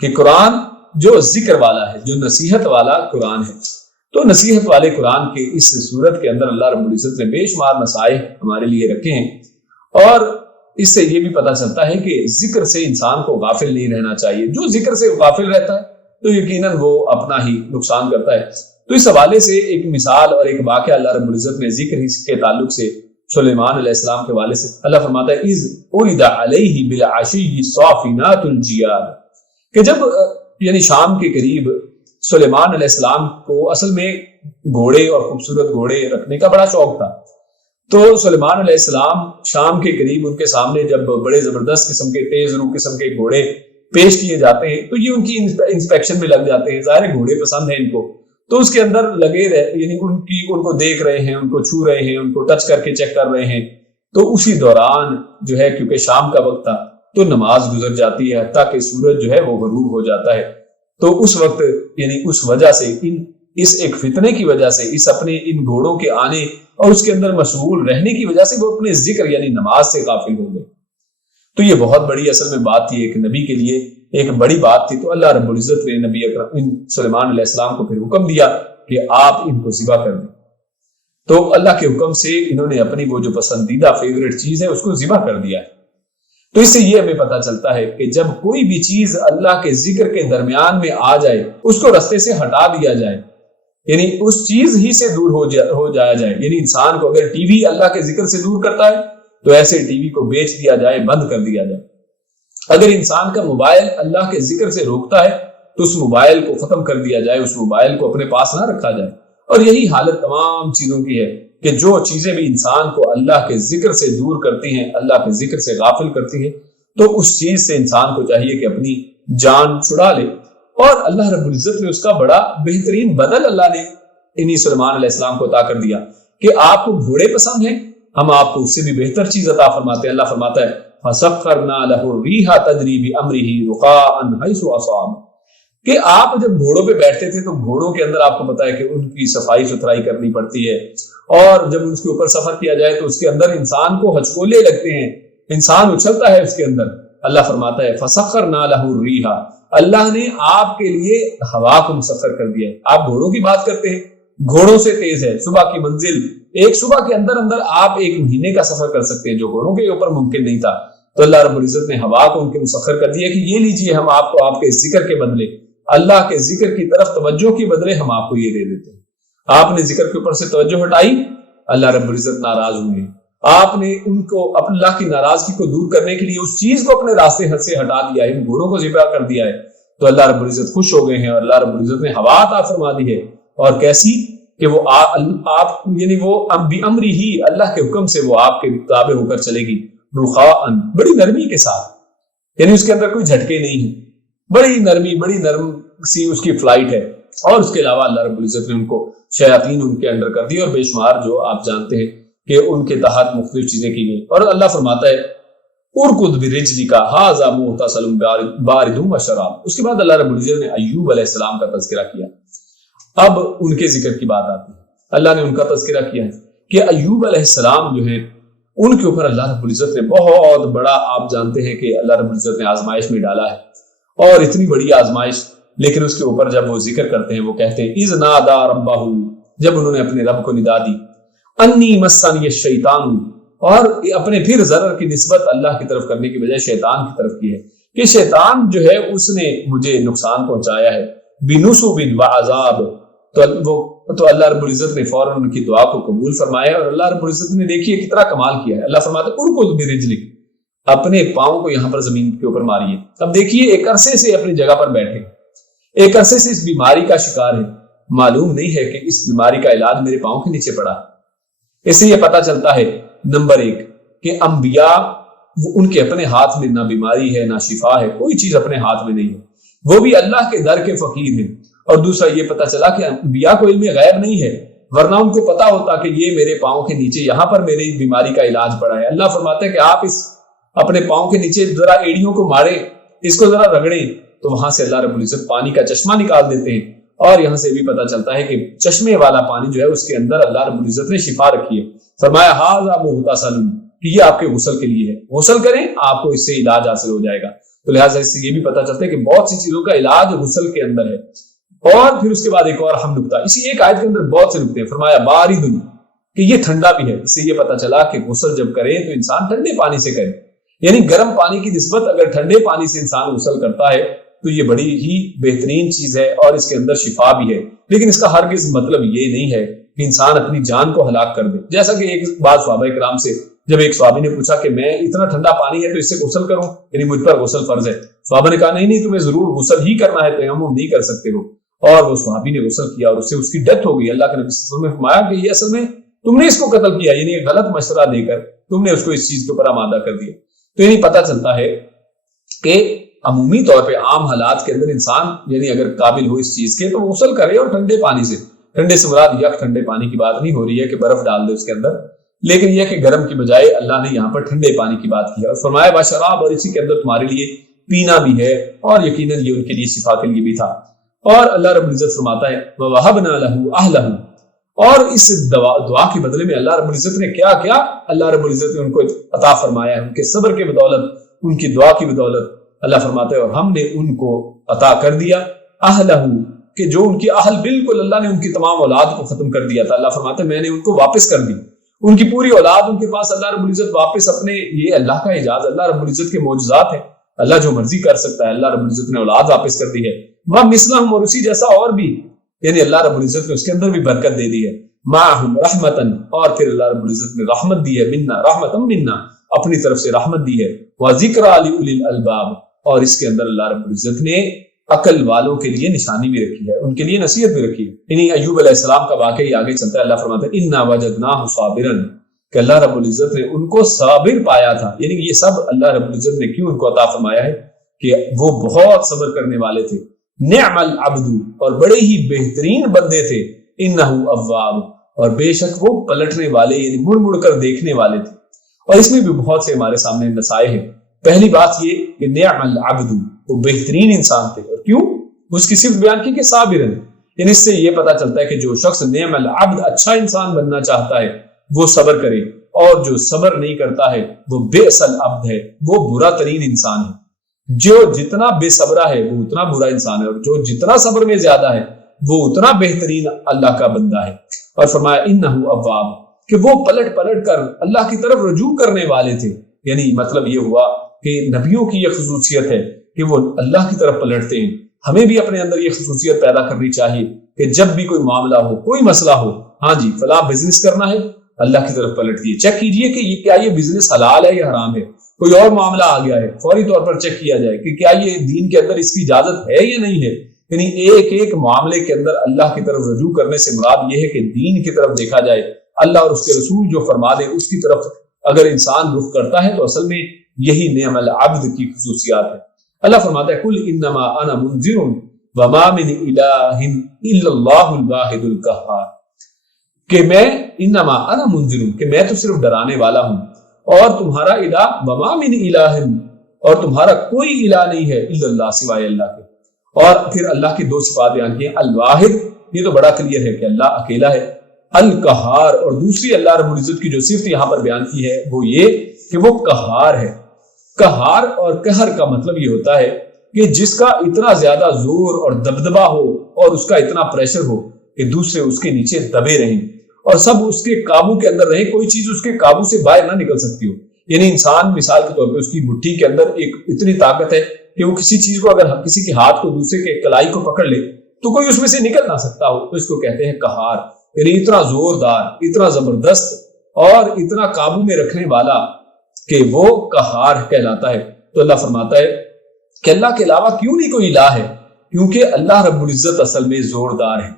کہ قرآن جو ذکر والا ہے، جو نصیحت والا قرآن ہے. تو نصیحت والے قرآن کے اس صورت کے اندر اللہ رب العزت نے بے شمار نصائح ہمارے لیے رکھے ہیں، اور اس سے یہ بھی پتہ چلتا ہے کہ ذکر سے انسان کو غافل نہیں رہنا چاہیے. جو ذکر سے غافل رہتا ہے تو یقیناً وہ اپنا ہی نقصان کرتا ہے. تو اس حوالے سے ایک مثال اور ایک واقعہ اللہ رب العزت نے ذکر ہی کے تعلق سے سلیمان علیہ السلام کے حوالے سے اللہ فرماتا ہے اذ اولد علیہ بالعشی الصافنات الجیاد، کہ جب یعنی شام کے قریب سلیمان علیہ السلام کو اصل میں گھوڑے اور خوبصورت گھوڑے رکھنے کا بڑا شوق تھا. تو سلیمان علیہ السلام شام کے قریب ان کے سامنے جب بڑے زبردست قسم کے تیز روح قسم کے گھوڑے پیش کیے جاتے ہیں تو یہ ان کی انسپیکشن میں لگ جاتے ہیں. ظاہر گھوڑے پسند ہیں ان کو، تو اس کے اندر لگے رہے، یعنی ان کو دیکھ رہے ہیں، ان کو چھو رہے ہیں، ان کو ٹچ کر کے چیک کر رہے ہیں. تو اسی دوران جو ہے کیونکہ شام کا وقت تھا تو نماز گزر جاتی ہے، حتیٰ کہ سورج جو ہے وہ غروب ہو جاتا ہے. تو اس وقت یعنی اس وجہ سے اس ایک فتنے کی وجہ سے، اس اپنے ان گھوڑوں کے آنے اور اس کے اندر مشغول رہنے کی وجہ سے وہ اپنے ذکر یعنی نماز سے غافل ہو گئے. تو یہ بہت بڑی اصل میں بات تھی، ایک نبی کے لیے ایک بڑی بات تھی. تو اللہ رب العزت نے نبی اکرم سلیمان علیہ السلام کو پھر حکم دیا کہ آپ ان کو ذبح کر دیں. تو اللہ کے حکم سے انہوں نے اپنی وہ جو پسندیدہ فیوریٹ چیز ہے اس کو ذبح کر دیا ہے. تو اس سے یہ ہمیں پتہ چلتا ہے کہ جب کوئی بھی چیز اللہ کے ذکر کے درمیان میں آ جائے اس کو رستے سے ہٹا دیا جائے، یعنی اس چیز ہی سے دور ہو جایا جائے. یعنی انسان کو اگر ٹی وی اللہ کے ذکر سے دور کرتا ہے تو ایسے ٹی وی کو بیچ دیا جائے، بند کر دیا جائے. اگر انسان کا موبائل اللہ کے ذکر سے روکتا ہے تو اس موبائل کو ختم کر دیا جائے، اس موبائل کو اپنے پاس نہ رکھا جائے. اور یہی حالت تمام چیزوں کی ہے کہ جو چیزیں بھی انسان کو اللہ کے ذکر سے دور کرتی ہیں، اللہ کے ذکر سے غافل کرتی ہیں، تو اس چیز سے انسان کو چاہیے کہ اپنی جان چھڑا لے. اور اللہ رب العزت نے اس کا بڑا بہترین بدل اللہ نے انہی سلیمان علیہ السلام کو عطا کر دیا کہ آپ کو گھوڑے پسند ہیں، ہم آپ کو اس سے بھی بہتر چیز عطا فرماتے ہیں. اللہ فرماتا ہے فَسَخَّرْنَا لَهُ الرِّيحَ تَجْرِي بِأَمْرِهِ رُخَاءً حَيْثُ أَصَابَ، کہ آپ جب گھوڑوں پہ بیٹھتے تھے تو گھوڑوں کے اندر آپ کو پتا ہے کہ ان کی صفائی ستھرائی کرنی پڑتی ہے، اور جب اس کے اوپر سفر کیا جائے تو اس کے اندر انسان کو ہچکولے لگتے ہیں، انسان اچھلتا ہے اس کے اندر. اللہ فرماتا ہے فَسَخَّرْنَا لَهُ الرِّيحَ، اللہ نے آپ کے لیے ہوا کو مسخر کر دیا ہے. آپ گھوڑوں کی بات کرتے ہیں، گھوڑوں سے تیز ہے. صبح کی منزل ایک صبح کے اندر آپ ایک مہینے کا سفر کر سکتے ہیں، جو گھوڑوں کے اوپر ممکن نہیں تھا. تو اللہ رب العزت نے ہوا کو ان کے مسخر کر دیا کہ یہ لیجئے، ہم آپ کو آپ کے ذکر کے بدلے، اللہ کے ذکر کی طرف توجہ کے بدلے ہم آپ کو یہ دے دیتے ہیں. آپ نے ذکر کے اوپر سے توجہ ہٹائی، اللہ رب العزت ناراض ہوئے. آپ نے ان کو اللہ کی ناراضگی کو دور کرنے کے لیے اس چیز کو اپنے راستے سے ہٹا دیا ہے، ان گھوڑوں کو ذبح کر دیا ہے. تو اللہ رب العزت خوش ہو گئے ہیں، اور اللہ رب العزت نے ہوا عطا فرما دی ہے. اور کیسی کہ وہ آپ یعنی وہ بِأَمْرِهِ ہی اللہ کے حکم سے وہ آپ کے تابع ہو کر چلے گی، رُخَاءً بڑی نرمی کے ساتھ، یعنی اس کے اندر کوئی جھٹکے نہیں ہیں، بڑی نرمی، بڑی نرم سی اس کی فلائٹ ہے. اور اس کے علاوہ اللہ رب العزت نے ان کو شیاطین ان کے اندر کر دی، اور بے شمار جو آپ جانتے ہیں کہ ان کے تحت مختلف چیزیں کی گئی. اور اللہ فرماتا ہے ارکض برجلک ھذا مغتسل بارد وشراب. اس کے بعد اللہ رب العزت نے ایوب علیہ السلام کا تذکرہ کیا. اب ان کے ذکر کی بات آتی ہے، اللہ نے ان کا تذکرہ کیا ہے کہ ایوب علیہ السلام جو ہے ان کے اوپر اللہ رب العزت نے بہت بڑا، آپ جانتے ہیں کہ اللہ رب العزت نے آزمائش میں ڈالا ہے، اور اتنی بڑی آزمائش. لیکن اس کے اوپر جب وہ ذکر کرتے ہیں، وہ کہتے ہیں اذ نادى ربہ، جب انہوں نے اپنے رب کو ندا دی، انی مسنی الشیطان، اور اپنے پھر ضرر کی نسبت اللہ کی طرف کرنے کی بجائے شیطان کی طرف کی ہے کہ شیطان جو ہے اس نے مجھے نقصان پہنچایا ہے، بنصب وعذاب. تو اللہ رب العزت نے فوراً ان کی دعا کو قبول فرمایا، اور اللہ رب العزت نے دیکھیے کتنا کمال کیا ہے. اللہ فرماتا ہے ارکض برجلک، اپنے پاؤں کو یہاں پر زمین کے اوپر ماریے. اب دیکھیے ایک عرصے سے اپنی جگہ پر بیٹھے، ایک عرصے سے اس بیماری کا شکار ہے، معلوم نہیں ہے کہ اس بیماری کا علاج میرے پاؤں کے نیچے پڑا۔ اس سے یہ پتا چلتا ہے نمبر 1 کہ انبیاء ان کے اپنے ہاتھ میں نہ بیماری ہے نہ شفا ہے، کوئی چیز اپنے ہاتھ میں نہیں ہے، وہ بھی اللہ کے در کے فقیر ہیں۔ اور دوسرا یہ پتا چلا کہ انبیاء کو علم غیب نہیں ہے، ورنہ ان کو پتا ہوتا کہ یہ میرے پاؤں کے نیچے یہاں پر میری بیماری کا علاج پڑا ہے۔ اللہ فرماتا ہے کہ آپ اس اپنے پاؤں کے نیچے ذرا ایڑیوں کو مارے، اس کو ذرا رگڑیں، تو وہاں سے اللہ رب العزت پانی کا چشمہ نکال دیتے ہیں۔ اور یہاں سے بھی پتا چلتا ہے کہ چشمے والا پانی جو ہے اس کے اندر اللہ رب العزت نے شفا رکھی ہے۔ فرمایا ھذا مغتسل، کہ یہ آپ کے غسل کے لیے ہے، غسل کریں آپ کو اس سے علاج حاصل ہو جائے گا۔ تو لہٰذا اس سے یہ بھی پتا چلتا ہے کہ بہت سی چیزوں کا علاج غسل کے اندر ہے۔ اور پھر اس کے بعد ایک اور اہم نکتہ، اسی ایک آیت کے اندر بہت سے نکتے ہیں۔ فرمایا بارد، کہ یہ ٹھنڈا بھی ہے۔ اس سے یہ پتا چلا کہ غسل جب کرے تو انسان ٹھنڈے پانی سے کرے، یعنی گرم پانی کی نسبت اگر ٹھنڈے پانی سے انسان غسل کرتا ہے تو یہ بڑی ہی بہترین چیز ہے اور اس کے اندر شفا بھی ہے۔ لیکن اس کا ہرگز مطلب یہ نہیں ہے کہ انسان اپنی جان کو ہلاک کر دے۔ جیسا کہ ایک بات صحابہ کرام سے جب ایک صحابی نے پوچھا کہ میں اتنا ٹھنڈا پانی ہے تو اس سے غسل کروں، یعنی مجھ پر غسل فرض ہے، صحابہ نے کہا نہیں تمہیں ضرور غسل ہی کرنا ہے، تیمم نہیں کر سکتے ہو۔ اور وہ صحابی نے غسل کیا اور اس سے اس کی ڈیتھ ہو گئی۔ اللہ کے نبی صلی اللہ علیہ وسلم نے فرمایا کہ یہ اصل میں تم نے اس کو قتل کیا، یعنی غلط مشورہ دے کر تم نے اس کو اس چیز کے اوپر آمادہ کر دیا۔ تو یعنی پتہ چلتا ہے کہ عمومی طور پہ عام حالات کے اندر انسان یعنی اگر قابل ہو اس چیز کے تو غسل کرے، اور ٹھنڈے پانی سے، ٹھنڈے سے مراد یک ٹھنڈے پانی کی بات نہیں ہو رہی ہے کہ برف ڈال دے اس کے اندر، لیکن یہ کہ گرم کی بجائے اللہ نے یہاں پر ٹھنڈے پانی کی بات کی ہے۔ اور فرمایا بشراب، اور اسی کے اندر تمہارے لیے پینا بھی ہے، اور یقیناً یہ ان کے لیے شفا کے لیے بھی تھا۔ اور اللہ رب العزت فرماتا ہے وَوَهَبْنَا لَهُ أَهْلَهُ، اور اس دعا کے بدلے میں اللہ رب العزت نے کیا کیا؟ اللہ رب العزت نے ان کو عطا فرمایا ہے، ان کے صبر کے بدولت، ان کی دعا کی بدولت۔ اللہ فرماتا ہے اور ہم نے ان کو عطا کر دیا أَهْلَهُ، کہ جو ان کی اہل بالکل اللہ نے ان کی تمام اولاد کو ختم کر دیا تھا۔ اللہ فرماتا ہے میں نے ان کو واپس کر دی، ان کی پوری اولاد ان کے پاس اللہ رب العزت واپس اپنے، یہ اللہ کا اعجاز، اللہ رب العزت کے معجزات ہیں، اللہ جو مرضی کر سکتا ہے۔ اللہ رب العزت نے اولاد واپس کر دی ہے، وَمِثْلَهُمْ، اور اسی جیسا اور بھی، یعنی اللہ رب العزت نے اس کے اندر بھی برکت دے دی ہے، مَعَهُمْ رَحْمَةً، اور پھر اللہ رب العزت نے رحمت دی ہے، مِنَّا رَحْمَةً مِنَّا، اپنی طرف سے رحمت دی ہے، وَذِكْرَىٰ لِأُولِي الْأَلْبَابِ، اور اس کے اندر اللہ رب العزت نے عقل والوں کے لیے نشانی بھی رکھی ہے، ان کے لیے نصیحت بھی رکھی ہے۔ یعنی ایوب علیہ السلام کا واقعی آگے چلتا ہے، اللہ فرماتا ہے اِنَّا وَجَدْنَاهُ صَابِرًا، کہ اللہ رب العزت نے ان کو صابر پایا تھا۔ یعنی یہ سب اللہ رب العزت نے کیوں ان کو عطا فرمایا ہے کہ وہ بہت صبر کرنے والے تھے۔ نعم العبد، اور بڑے ہی بہترین بندے تھے، انہ اواب، اور بے شک وہ پلٹنے والے یعنی مڑ مڑ کر دیکھنے والے تھے۔ اور اس میں بھی بہت سے ہمارے سامنے نصائح ہیں۔ پہلی بات یہ کہ نعم العبد، وہ بہترین انسان تھے، اور کیوں؟ اس کی صرف بیان کی کہ صابرن، یعنی اس سے یہ پتا چلتا ہے کہ جو شخص نعم العبد، اچھا انسان بننا چاہتا ہے وہ صبر کرے، اور جو صبر نہیں کرتا ہے وہ بئس العبد ہے، وہ برا ترین انسان ہے۔ جو جتنا بے صبرہ ہے وہ اتنا برا انسان ہے، اور جو جتنا صبر میں زیادہ ہے وہ اتنا بہترین اللہ کا بندہ ہے۔ اور فرمایا انہ اواب، کہ وہ پلٹ پلٹ کر اللہ کی طرف رجوع کرنے والے تھے۔ یعنی مطلب یہ ہوا کہ نبیوں کی یہ خصوصیت ہے کہ وہ اللہ کی طرف پلٹتے ہیں۔ ہمیں بھی اپنے اندر یہ خصوصیت پیدا کرنی چاہیے کہ جب بھی کوئی معاملہ ہو، کوئی مسئلہ ہو، ہاں جی فلاں بزنس کرنا ہے، اللہ کی طرف پلٹ دیے، چیک کیجئے کہ یہ کیا یہ بزنس حلال ہے یا حرام ہے۔ کوئی اور معاملہ آ گیا ہے، فوری طور پر چیک کیا جائے کہ کیا یہ دین کے اندر اس کی اجازت ہے یا نہیں ہے۔ یعنی ایک ایک معاملے کے اندر اللہ کی طرف رجوع کرنے سے مراد یہ ہے کہ دین کی طرف دیکھا جائے، اللہ اور اس کے رسول جو فرما دے اس کی طرف اگر انسان رخ کرتا ہے تو اصل میں یہی نعم العبد کی خصوصیات ہے۔ اللہ فرماتا ہے کل انما انا منذر وما من الہ الا اللہ الواحد القہار، کہ میں انما انا منذر، کہ میں تو صرف ڈرانے والا ہوں، اور تمہارا الہ وما من الہ، اور تمہارا کوئی الہ نہیں ہے الا اللہ، سوائے اللہ کے۔ اور پھر اللہ کی دو صفات بیان کی ہیں، الواحد، یہ تو بڑا کلیئر ہے کہ اللہ اکیلا ہے، القہار، اور دوسری اللہ رب العزت کی جو صفت یہاں پر بیان کی ہے وہ یہ کہ وہ قہار ہے۔ قہار اور قہر کا مطلب یہ ہوتا ہے کہ جس کا اتنا زیادہ زور اور دبدبا ہو اور اس کا اتنا پریشر ہو کہ دوسرے اس کے نیچے دبے رہیں اور سب اس کے قابو کے اندر رہیں، کوئی چیز اس کے قابو سے باہر نہ نکل سکتی ہو۔ یعنی انسان مثال کے طور پہ اس کی مٹھی کے اندر ایک اتنی طاقت ہے کہ وہ کسی چیز کو اگر کسی کے ہاتھ کو دوسرے کے کلائی کو پکڑ لے تو کوئی اس میں سے نکل نہ سکتا ہو، تو اس کو کہتے ہیں قہار۔ یعنی اتنا زوردار، اتنا زبردست اور اتنا قابو میں رکھنے والا کہ وہ قہار کہلاتا ہے۔ تو اللہ فرماتا ہے کہ اللہ کے علاوہ کیوں نہیں کوئی الہ ہے، کیونکہ اللہ رب العزت اصل میں زوردار ہے.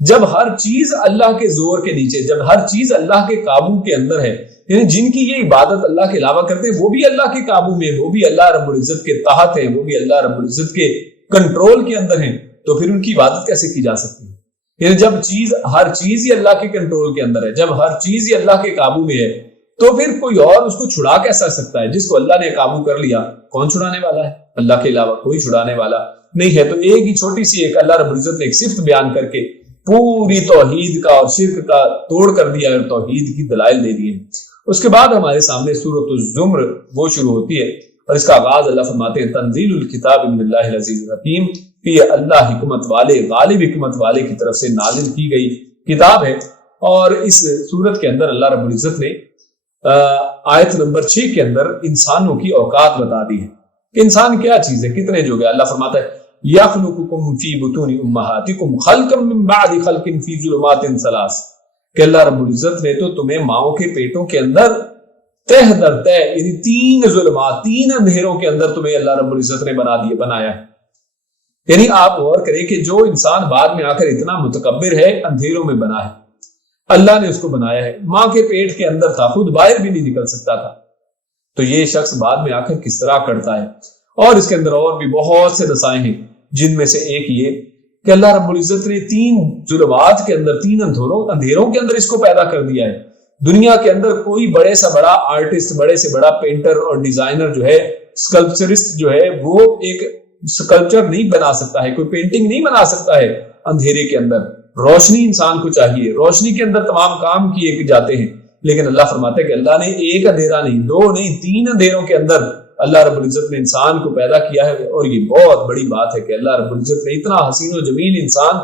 جب ہر چیز اللہ کے زور کے نیچے، جب ہر چیز اللہ کے قابو کے اندر ہے، یعنی جن کی یہ عبادت اللہ کے علاوہ کرتے ہیں وہ بھی اللہ کے قابو میں، وہ بھی اللہ رب العزت کے تحت ہیں، وہ بھی اللہ رب العزت کے کنٹرول کے اندر ہیں، تو پھر ان کی عبادت کیسے کی جا سکتی ہے؟ یعنی جب ہر چیز ہی اللہ کے کنٹرول کے اندر ہے، جب ہر چیز ہی اللہ کے قابو میں ہے، تو پھر کوئی اور اس کو چھڑا کیسا سکتا ہے؟ جس کو اللہ نے قابو کر لیا، کون چھڑانے والا ہے؟ اللہ کے علاوہ کوئی چھڑانے والا نہیں ہے. تو ایک ہی چھوٹی سی ایک اللہ رب العزت نے ایک صفت بیان کر کے پوری توحید کا اور شرک کا توڑ کر دیا اور توحید کی دلائل دے دیے. اس کے بعد ہمارے سامنے سورۃ الزمر وہ شروع ہوتی ہے، اور اس کا آغاز اللہ فرماتے ہیں تنزیل الکتاب من اللہ العزیز الحکیم، کہ یہ اللہ حکمت والے، غالب حکمت والے کی طرف سے نازل کی گئی کتاب ہے. اور اس سورت کے اندر اللہ رب العزت نے آیت نمبر 6 کے اندر انسانوں کی اوقات بتا دی ہے کہ انسان کیا چیز ہے، کتنے جو گئے. اللہ فرماتا ہے یخلقکم فی بطون امہاتکم خلقا من بعد خلق فی ظلمات ثلاث، کہ اللہ رب العزت نے تو تمہیں ماؤں کے پیٹوں کے اندر تہ در تہ، یعنی 3 ظلمات، 3 اندھیروں کے اندر تمہیں اللہ رب العزت نے بنایا ہے. یعنی آپ غور کریں کہ جو انسان بعد میں آ کر اتنا متکبر ہے، اندھیروں میں بنا ہے، اللہ نے اس کو بنایا ہے، ماں کے پیٹ کے اندر تھا، خود باہر بھی نہیں نکل سکتا تھا، تو یہ شخص بعد میں آ کر کس طرح کرتا ہے. اور اس کے اندر اور بھی بہت سے دسائے ہیں، جن میں سے ایک یہ کہ اللہ رب العزت نے 3 ظلمات کے اندر، 3 اندھیروں کے اندر اس کو پیدا کر دیا ہے. دنیا کے اندر کوئی بڑے سے بڑا آرٹسٹ، بڑے سے بڑا پینٹر اور ڈیزائنر جو ہے، اسکلپچرسٹ جو ہے، وہ ایک اسکلپچر نہیں بنا سکتا ہے، کوئی پینٹنگ نہیں بنا سکتا ہے اندھیرے کے اندر. روشنی انسان کو چاہیے، روشنی کے اندر تمام کام کیے جاتے ہیں. لیکن اللہ فرماتا ہے کہ اللہ نے ایک اندھیرا نہیں، 2 نہیں، 3 اندھیروں کے اندر اللہ رب العزت نے انسان کو پیدا کیا ہے. اور یہ بہت بڑی بات ہے کہ اللہ رب العزت نے اتنا حسین و جمیل انسان،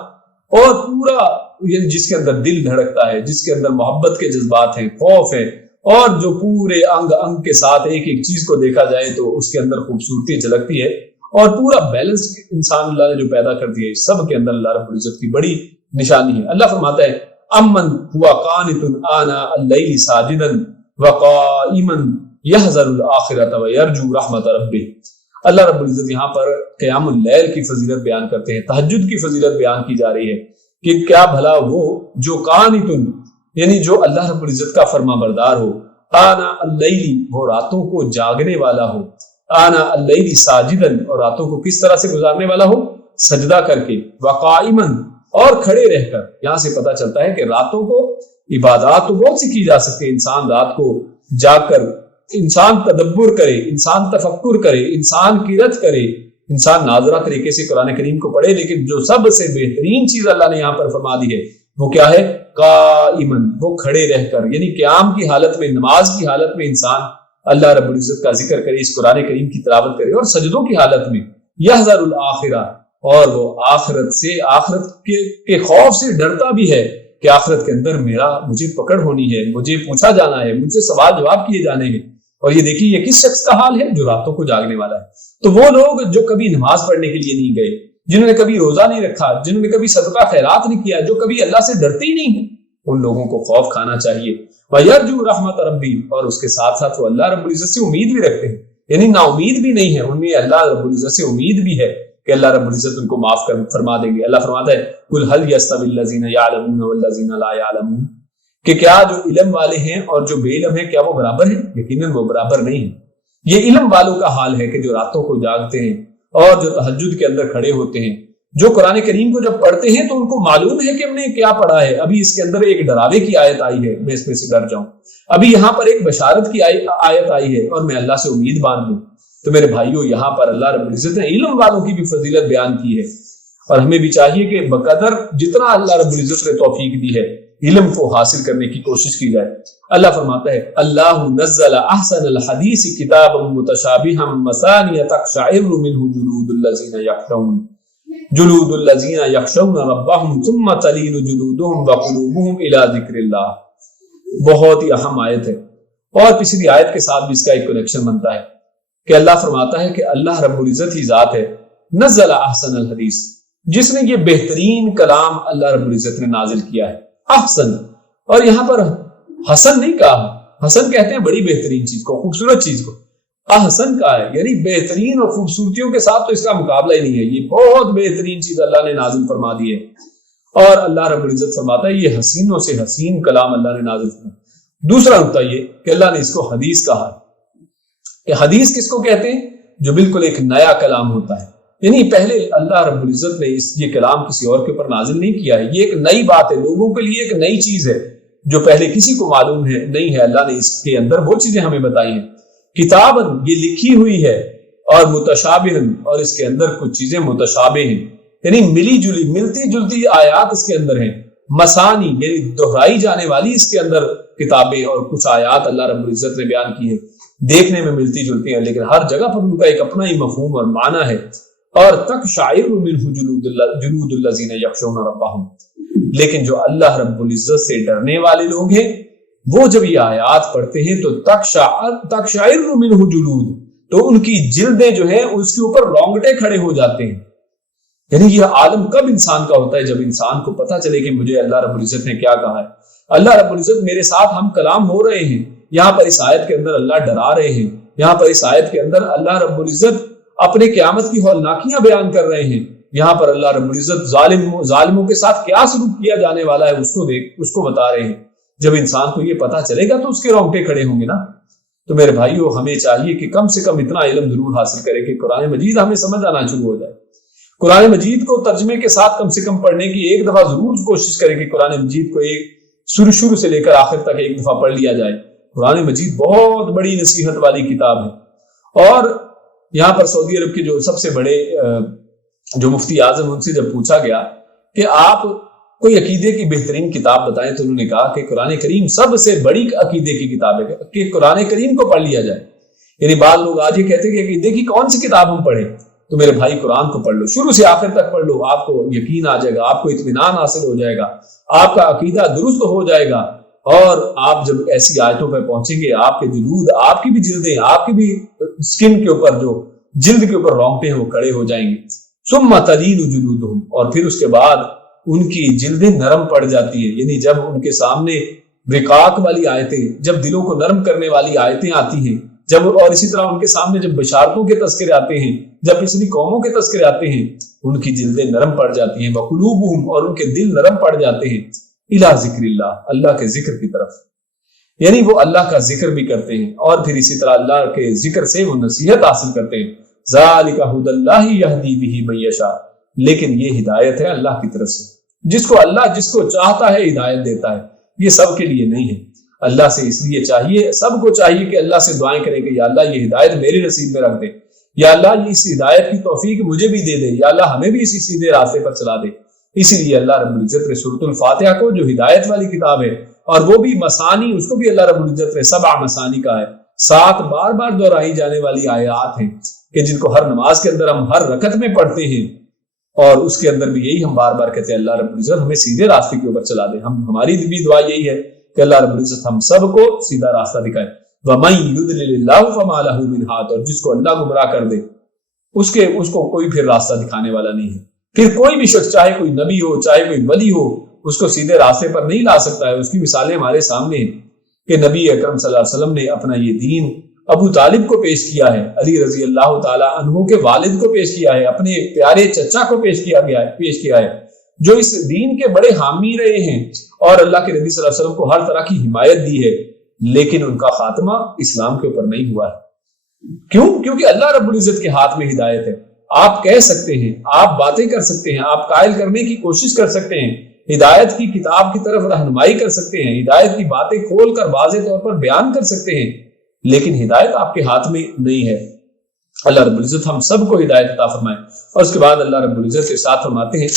اور پورا یعنی جس کے اندر دل دھڑکتا ہے، جس کے اندر محبت کے جذبات ہیں، خوف ہے، اور جو پورے انگ کے ساتھ ایک ایک چیز کو دیکھا جائے تو اس کے اندر خوبصورتی جھلکتی ہے، اور پورا بیلنس انسان اللہ نے جو پیدا کر دیا ہے، سب کے اندر اللہ رب العزت کی بڑی نشانی ہے. اللہ فرماتا ہے امن ہوا قانت آناء اللیل ساجدا وقائما یحذر الآخرۃ ویرجو رحمت ربہ. اللہ رب العزت یہاں پر قیام اللیل کی فضیلت بیان کرتے ہیں، تہجد کی فضیلت بیان کی جا رہی ہے کہ کیا بھلا وہ جو قانت، یعنی جو اللہ رب العزت کا فرما بردار ہو، آناء اللیل وہ راتوں کو جاگنے والا ہو، آناء اللیل ساجدا اور راتوں کو کس طرح سے گزارنے والا ہو؟ سجدہ کر کے، وقائما اور کھڑے رہ کر. یہاں سے پتہ چلتا ہے کہ راتوں کو عبادات تو بہت سی کی جا سکتے ہیں. انسان رات کو جاگ کر انسان تدبر کرے، انسان تفکر کرے، انسان قرأت کرے، انسان ناظرہ طریقے سے قرآن کریم کو پڑھے. لیکن جو سب سے بہترین چیز اللہ نے یہاں پر فرما دی ہے وہ کیا ہے؟ قائمن، وہ کھڑے رہ کر، یعنی قیام کی حالت میں، نماز کی حالت میں انسان اللہ رب العزت کا ذکر کرے، اس قرآن کریم کی تلاوت کرے، اور سجدوں کی حالت میں یحذر الآخرہ، اور وہ آخرت سے، آخرت کے خوف سے ڈرتا بھی ہے کہ آخرت کے اندر مجھے پکڑ ہونی ہے، مجھے پوچھا جانا ہے، مجھ سے سوال جواب کیے جانے ہیں. اور یہ دیکھیے یہ کس شخص کا حال ہے؟ جو راتوں کو جاگنے والا ہے. تو وہ لوگ جو کبھی نماز پڑھنے کے لیے نہیں گئے، جنہوں نے کبھی روزہ نہیں رکھا، جنہوں نے کبھی صدقہ خیرات نہیں کیا، جو کبھی اللہ سے ڈرتے ہی نہیں ہیں، ان لوگوں کو خوف کھانا چاہیے. وَيَرْجُو رَحْمَتَ رَبِّهِ، اور اس کے ساتھ ساتھ وہ اللہ رب العزت سے امید بھی رکھتے ہیں، یعنی نا امید بھی نہیں ہے، ان میں اللہ رب العزت سے امید بھی ہے کہ اللہ رب العزت ان کو معاف فرما دیں گے. اللہ فرماتا ہے قُلْ هَلْ يَسْتَوِي الَّذِينَ يَعْلَمُونَ وَالَّذِينَ لَا يَعْلَمُونَ، کہ کیا جو علم والے ہیں اور جو بے علم ہیں کیا وہ برابر ہیں؟ یقیناً وہ برابر نہیں ہیں. یہ علم والوں کا حال ہے کہ جو راتوں کو جاگتے ہیں اور جو تہجد کے اندر کھڑے ہوتے ہیں، جو قرآن کریم کو جب پڑھتے ہیں تو ان کو معلوم ہے کہ ہم نے کیا پڑھا ہے. ابھی اس کے اندر ایک ڈراوے کی آیت آئی ہے، میں اس میں سے ڈر جاؤں. ابھی یہاں پر ایک بشارت کی آیت آئی ہے اور میں اللہ سے امید باندھ لوں. تو میرے بھائیوں، یہاں پر اللہ رب العزت نے علم والوں کی بھی فضیلت بیان کی ہے، اور ہمیں بھی چاہیے کہ بقدر جتنا اللہ رب العزت نے توفیق دی ہے، علم کو حاصل کرنے کی کوشش کی جائے. اللہ فرماتا ہے اللہ نزل احسن الحدیث کتابا متشابہا مثانیہ تقشعر منہ جلود الذین یخشون ربهم ثم تلین جلودهم وقلوبهم الی ذکر اللہ. بہت ہی اہم آیت ہے، اور پچھلی آیت کے ساتھ بھی اس کا ایک کنیکشن بنتا ہے کہ اللہ فرماتا ہے کہ اللہ رب العزت ہی ذات ہے نزل احسن الحدیث، جس نے یہ بہترین کلام اللہ رب العزت نے نازل کیا ہے. احسن، اور یہاں پر حسن نہیں کہا، حسن کہتے ہیں بڑی بہترین چیز کو، خوبصورت چیز کو. احسن کا ہے، یعنی بہترین اور خوبصورتیوں کے ساتھ تو اس کا مقابلہ ہی نہیں ہے، یہ بہت بہترین چیز اللہ نے نازل فرما دی ہے۔ اور اللہ رب العزت فرماتا ہے یہ حسینوں سے حسین کلام اللہ نے نازل فرمایا۔ دوسرا نقطہ یہ کہ اللہ نے اس کو حدیث کہا ہے کہ حدیث کس کو کہتے ہیں؟ جو بالکل ایک نیا کلام ہوتا ہے، یعنی پہلے اللہ رب العزت نے یہ کلام کسی اور کے اوپر نازل نہیں کیا ہے، یہ ایک نئی بات ہے، لوگوں کے لیے ایک نئی چیز ہے جو پہلے کسی کو معلوم ہے نہیں ہے۔ اللہ نے اس کے اندر وہ چیزیں ہمیں بتائی ہیں۔ کتاباً یہ لکھی ہوئی ہے، اور متشابہن، اور اس کے اندر کچھ چیزیں متشابہ ہیں، یعنی ملی جلی ملتی جلتی آیات اس کے اندر ہیں۔ مسانی یعنی دہرائی جانے والی اس کے اندر کتابیں اور کچھ آیات اللہ رب العزت نے بیان کی ہیں، دیکھنے میں ملتی جلتی ہیں لیکن ہر جگہ پر ان کا ایک اپنا ہی مفہوم اور معنی ہے۔ اور تقشعر منہ جلود الذین یخشون ربہم، لیکن جو اللہ رب العزت سے ڈرنے والے لوگ ہیں وہ جب یہ آیات پڑھتے ہیں تو تقشعر منہ جلود، تو ان کی جلدیں جو ہیں اس کے اوپر رونگٹے کھڑے ہو جاتے ہیں۔ یعنی یہ عالم کب انسان کا ہوتا ہے؟ جب انسان کو پتہ چلے کہ مجھے اللہ رب العزت نے کیا کہا ہے۔ اللہ رب العزت میرے ساتھ ہم کلام ہو رہے ہیں، یہاں پر اس آیت کے اندر اللہ ڈرا رہے ہیں، یہاں پر اس آیت کے اندر اللہ رب العزت اپنے قیامت کی ہولناکیاں بیان کر رہے ہیں، یہاں پر اللہ رب العزت ظالموں کے ساتھ کیا سلوک کیا جانے والا ہے اس کو بتا رہے ہیں۔ جب انسان کو یہ پتہ چلے گا تو اس کے رونگٹے کھڑے ہوں گے نا۔ تو میرے بھائیو، ہمیں چاہیے کہ کم سے کم اتنا علم ضرور حاصل کرے کہ قرآن مجید ہمیں سمجھ آنا شروع ہو جائے۔ قرآن مجید کو ترجمے کے ساتھ کم سے کم پڑھنے کی ایک دفعہ ضرور کوشش کریں کہ قرآن مجید کو ایک شروع سے لے کر آخر تک ایک دفعہ پڑھ لیا جائے۔ قرآن مجید بہت بڑی نصیحت والی کتاب ہے۔ اور یہاں پر سعودی عرب کے جو سب سے بڑے جو مفتی اعظم، ان سے جب پوچھا گیا کہ آپ کوئی عقیدے کی بہترین کتاب بتائیں تو انہوں نے کہا کہ قرآن کریم سب سے بڑی عقیدے کی کتاب ہے، کہ قرآن کریم کو پڑھ لیا جائے۔ یعنی بعض لوگ آج یہ کہتے ہیں کہ عقیدے کی کون سی کتاب ہم پڑھیں؟ تو میرے بھائی قرآن کو پڑھ لو، شروع سے آخر تک پڑھ لو، آپ کو یقین آ جائے گا، آپ کو اطمینان حاصل ہو جائے گا، آپ کا عقیدہ درست ہو جائے گا۔ اور آپ جب ایسی آیتوں پہ پہنچیں گے، آپ کے جلود، آپ کی بھی جلدیں، آپ کی بھی سکن کے اوپر جو جلد کے اوپر رونگٹے ہیں وہ کھڑے ہو جائیں گے۔ ثم تلین جلودہم، اور پھر اس کے بعد ان کی جلدیں نرم پڑ جاتی ہیں، یعنی جب ان کے سامنے رقاق والی آیتیں، جب دلوں کو نرم کرنے والی آیتیں آتی ہیں، جب اور اسی طرح ان کے سامنے جب بشارتوں کے تذکرے آتے ہیں، جب پچھلی قوموں کے تذکرے آتے ہیں، ان کی جلدیں نرم پڑ جاتی ہیں۔ وقلوبہم، اور ان کے دل نرم پڑ جاتے ہیں، الی ذکر اللہ، اللہ کے ذکر کی طرف، یعنی وہ اللہ کا ذکر بھی کرتے ہیں اور پھر اسی طرح اللہ کے ذکر سے وہ نصیحت حاصل کرتے ہیں۔ ذالک ھدی اللہ یہدی بہ من یشاء، لیکن یہ ہدایت ہے اللہ کی طرف سے، جس کو اللہ جس کو چاہتا ہے ہدایت دیتا ہے، یہ سب کے لیے نہیں ہے۔ اللہ سے اس لیے چاہیے، سب کو چاہیے کہ اللہ سے دعائیں کریں کہ یا اللہ یہ ہدایت میرے نصیب میں رکھ دے، یا اللہ اس ہدایت کی توفیق مجھے بھی دے دے، یا اللہ ہمیں بھی اسی سیدھے راستے پر چلا دے۔ اسی لیے اللہ رب العزت نے سورۃ الفاتحہ کو، جو ہدایت والی کتاب ہے، اور وہ بھی مسانی، اس کو بھی اللہ رب العزت نے 7 مسانی کا ہے، 7 بار بار دہرائی جانے والی آیات ہیں کہ جن کو ہر نماز کے اندر ہم ہر رکعت میں پڑھتے ہیں، اور اس کے اندر بھی یہی ہم بار بار کہتے ہیں اللہ رب العزت ہمیں سیدھے راستے کے اوپر چلا دے۔ ہماری بھی دعا یہی ہے کہ اللہ رب العزت ہم سب کو سیدھا راستہ دکھائے۔ وَمَن يُضْلِلِ اللَّهُ فَمَا لَهُ مِنْ هَادٍ، اور جس کو اللہ گمراہ کر دے اس کو کوئی پھر راستہ دکھانے والا نہیں ہے۔ پھر کوئی بھی شخص، چاہے کوئی نبی ہو، چاہے کوئی ولی ہو، اس کو سیدھے راستے پر نہیں لا سکتا ہے۔ اس کی مثالیں ہمارے سامنے ہیں کہ نبی اکرم صلی اللہ علیہ وسلم نے اپنا یہ دین ابو طالب کو پیش کیا ہے، علی رضی اللہ تعالی عنہ کے والد کو پیش کیا ہے، اپنے پیارے چچا کو پیش کیا ہے، جو اس دین کے بڑے حامی رہے ہیں اور اللہ کے نبی صلی اللہ علیہ وسلم کو ہر طرح کی حمایت دی ہے، لیکن ان کا خاتمہ اسلام کے اوپر نہیں ہوا ہے۔ کیوں؟ کیونکہ اللہ رب العزت کے ہاتھ میں ہدایت ہے۔ آپ کہہ سکتے ہیں، آپ باتیں کر سکتے ہیں، آپ قائل کرنے کی کوشش کر سکتے ہیں، ہدایت کی کتاب کی طرف رہنمائی کر سکتے ہیں، ہدایت کی باتیں کھول کر واضح طور پر بیان کر سکتے ہیں، لیکن ہدایت آپ کے ہاتھ میں نہیں ہے۔ اللہ رب العزت ہم سب کو ہدایت عطا فرمائے۔ اور اس کے بعد اللہ رب العزت سے ساتھ فرماتے ہیں،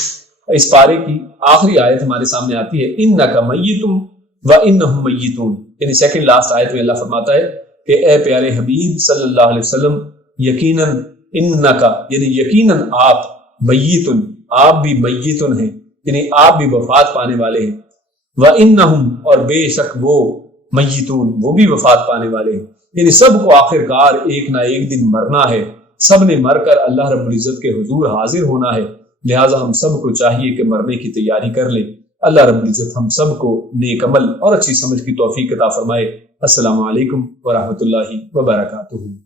اس پارے کی آخری آیت ہمارے سامنے آتی ہے، انک میت وانہم میتون، یعنی سیکنڈ لاسٹ آیت میں اللہ فرماتا ہے کہ اے پیارے حبیب صلی اللہ علیہ وسلم، یقیناً انکا یعنی یقیناً آپ، میتن آپ بھی میتن ہیں، یعنی آپ بھی وفات پانے والے ہیں، وانہم اور بے شک وہ، میتون وہ بھی وفات پانے والے ہیں، یعنی سب کو آخر کار ایک نہ ایک دن مرنا ہے، سب نے مر کر اللہ رب العزت کے حضور حاضر ہونا ہے، لہٰذا ہم سب کو چاہیے کہ مرنے کی تیاری کر لیں۔ اللہ رب العزت ہم سب کو نیک عمل اور اچھی سمجھ کی توفیق عطا فرمائے۔ السلام علیکم ورحمۃ اللہ وبرکاتہ۔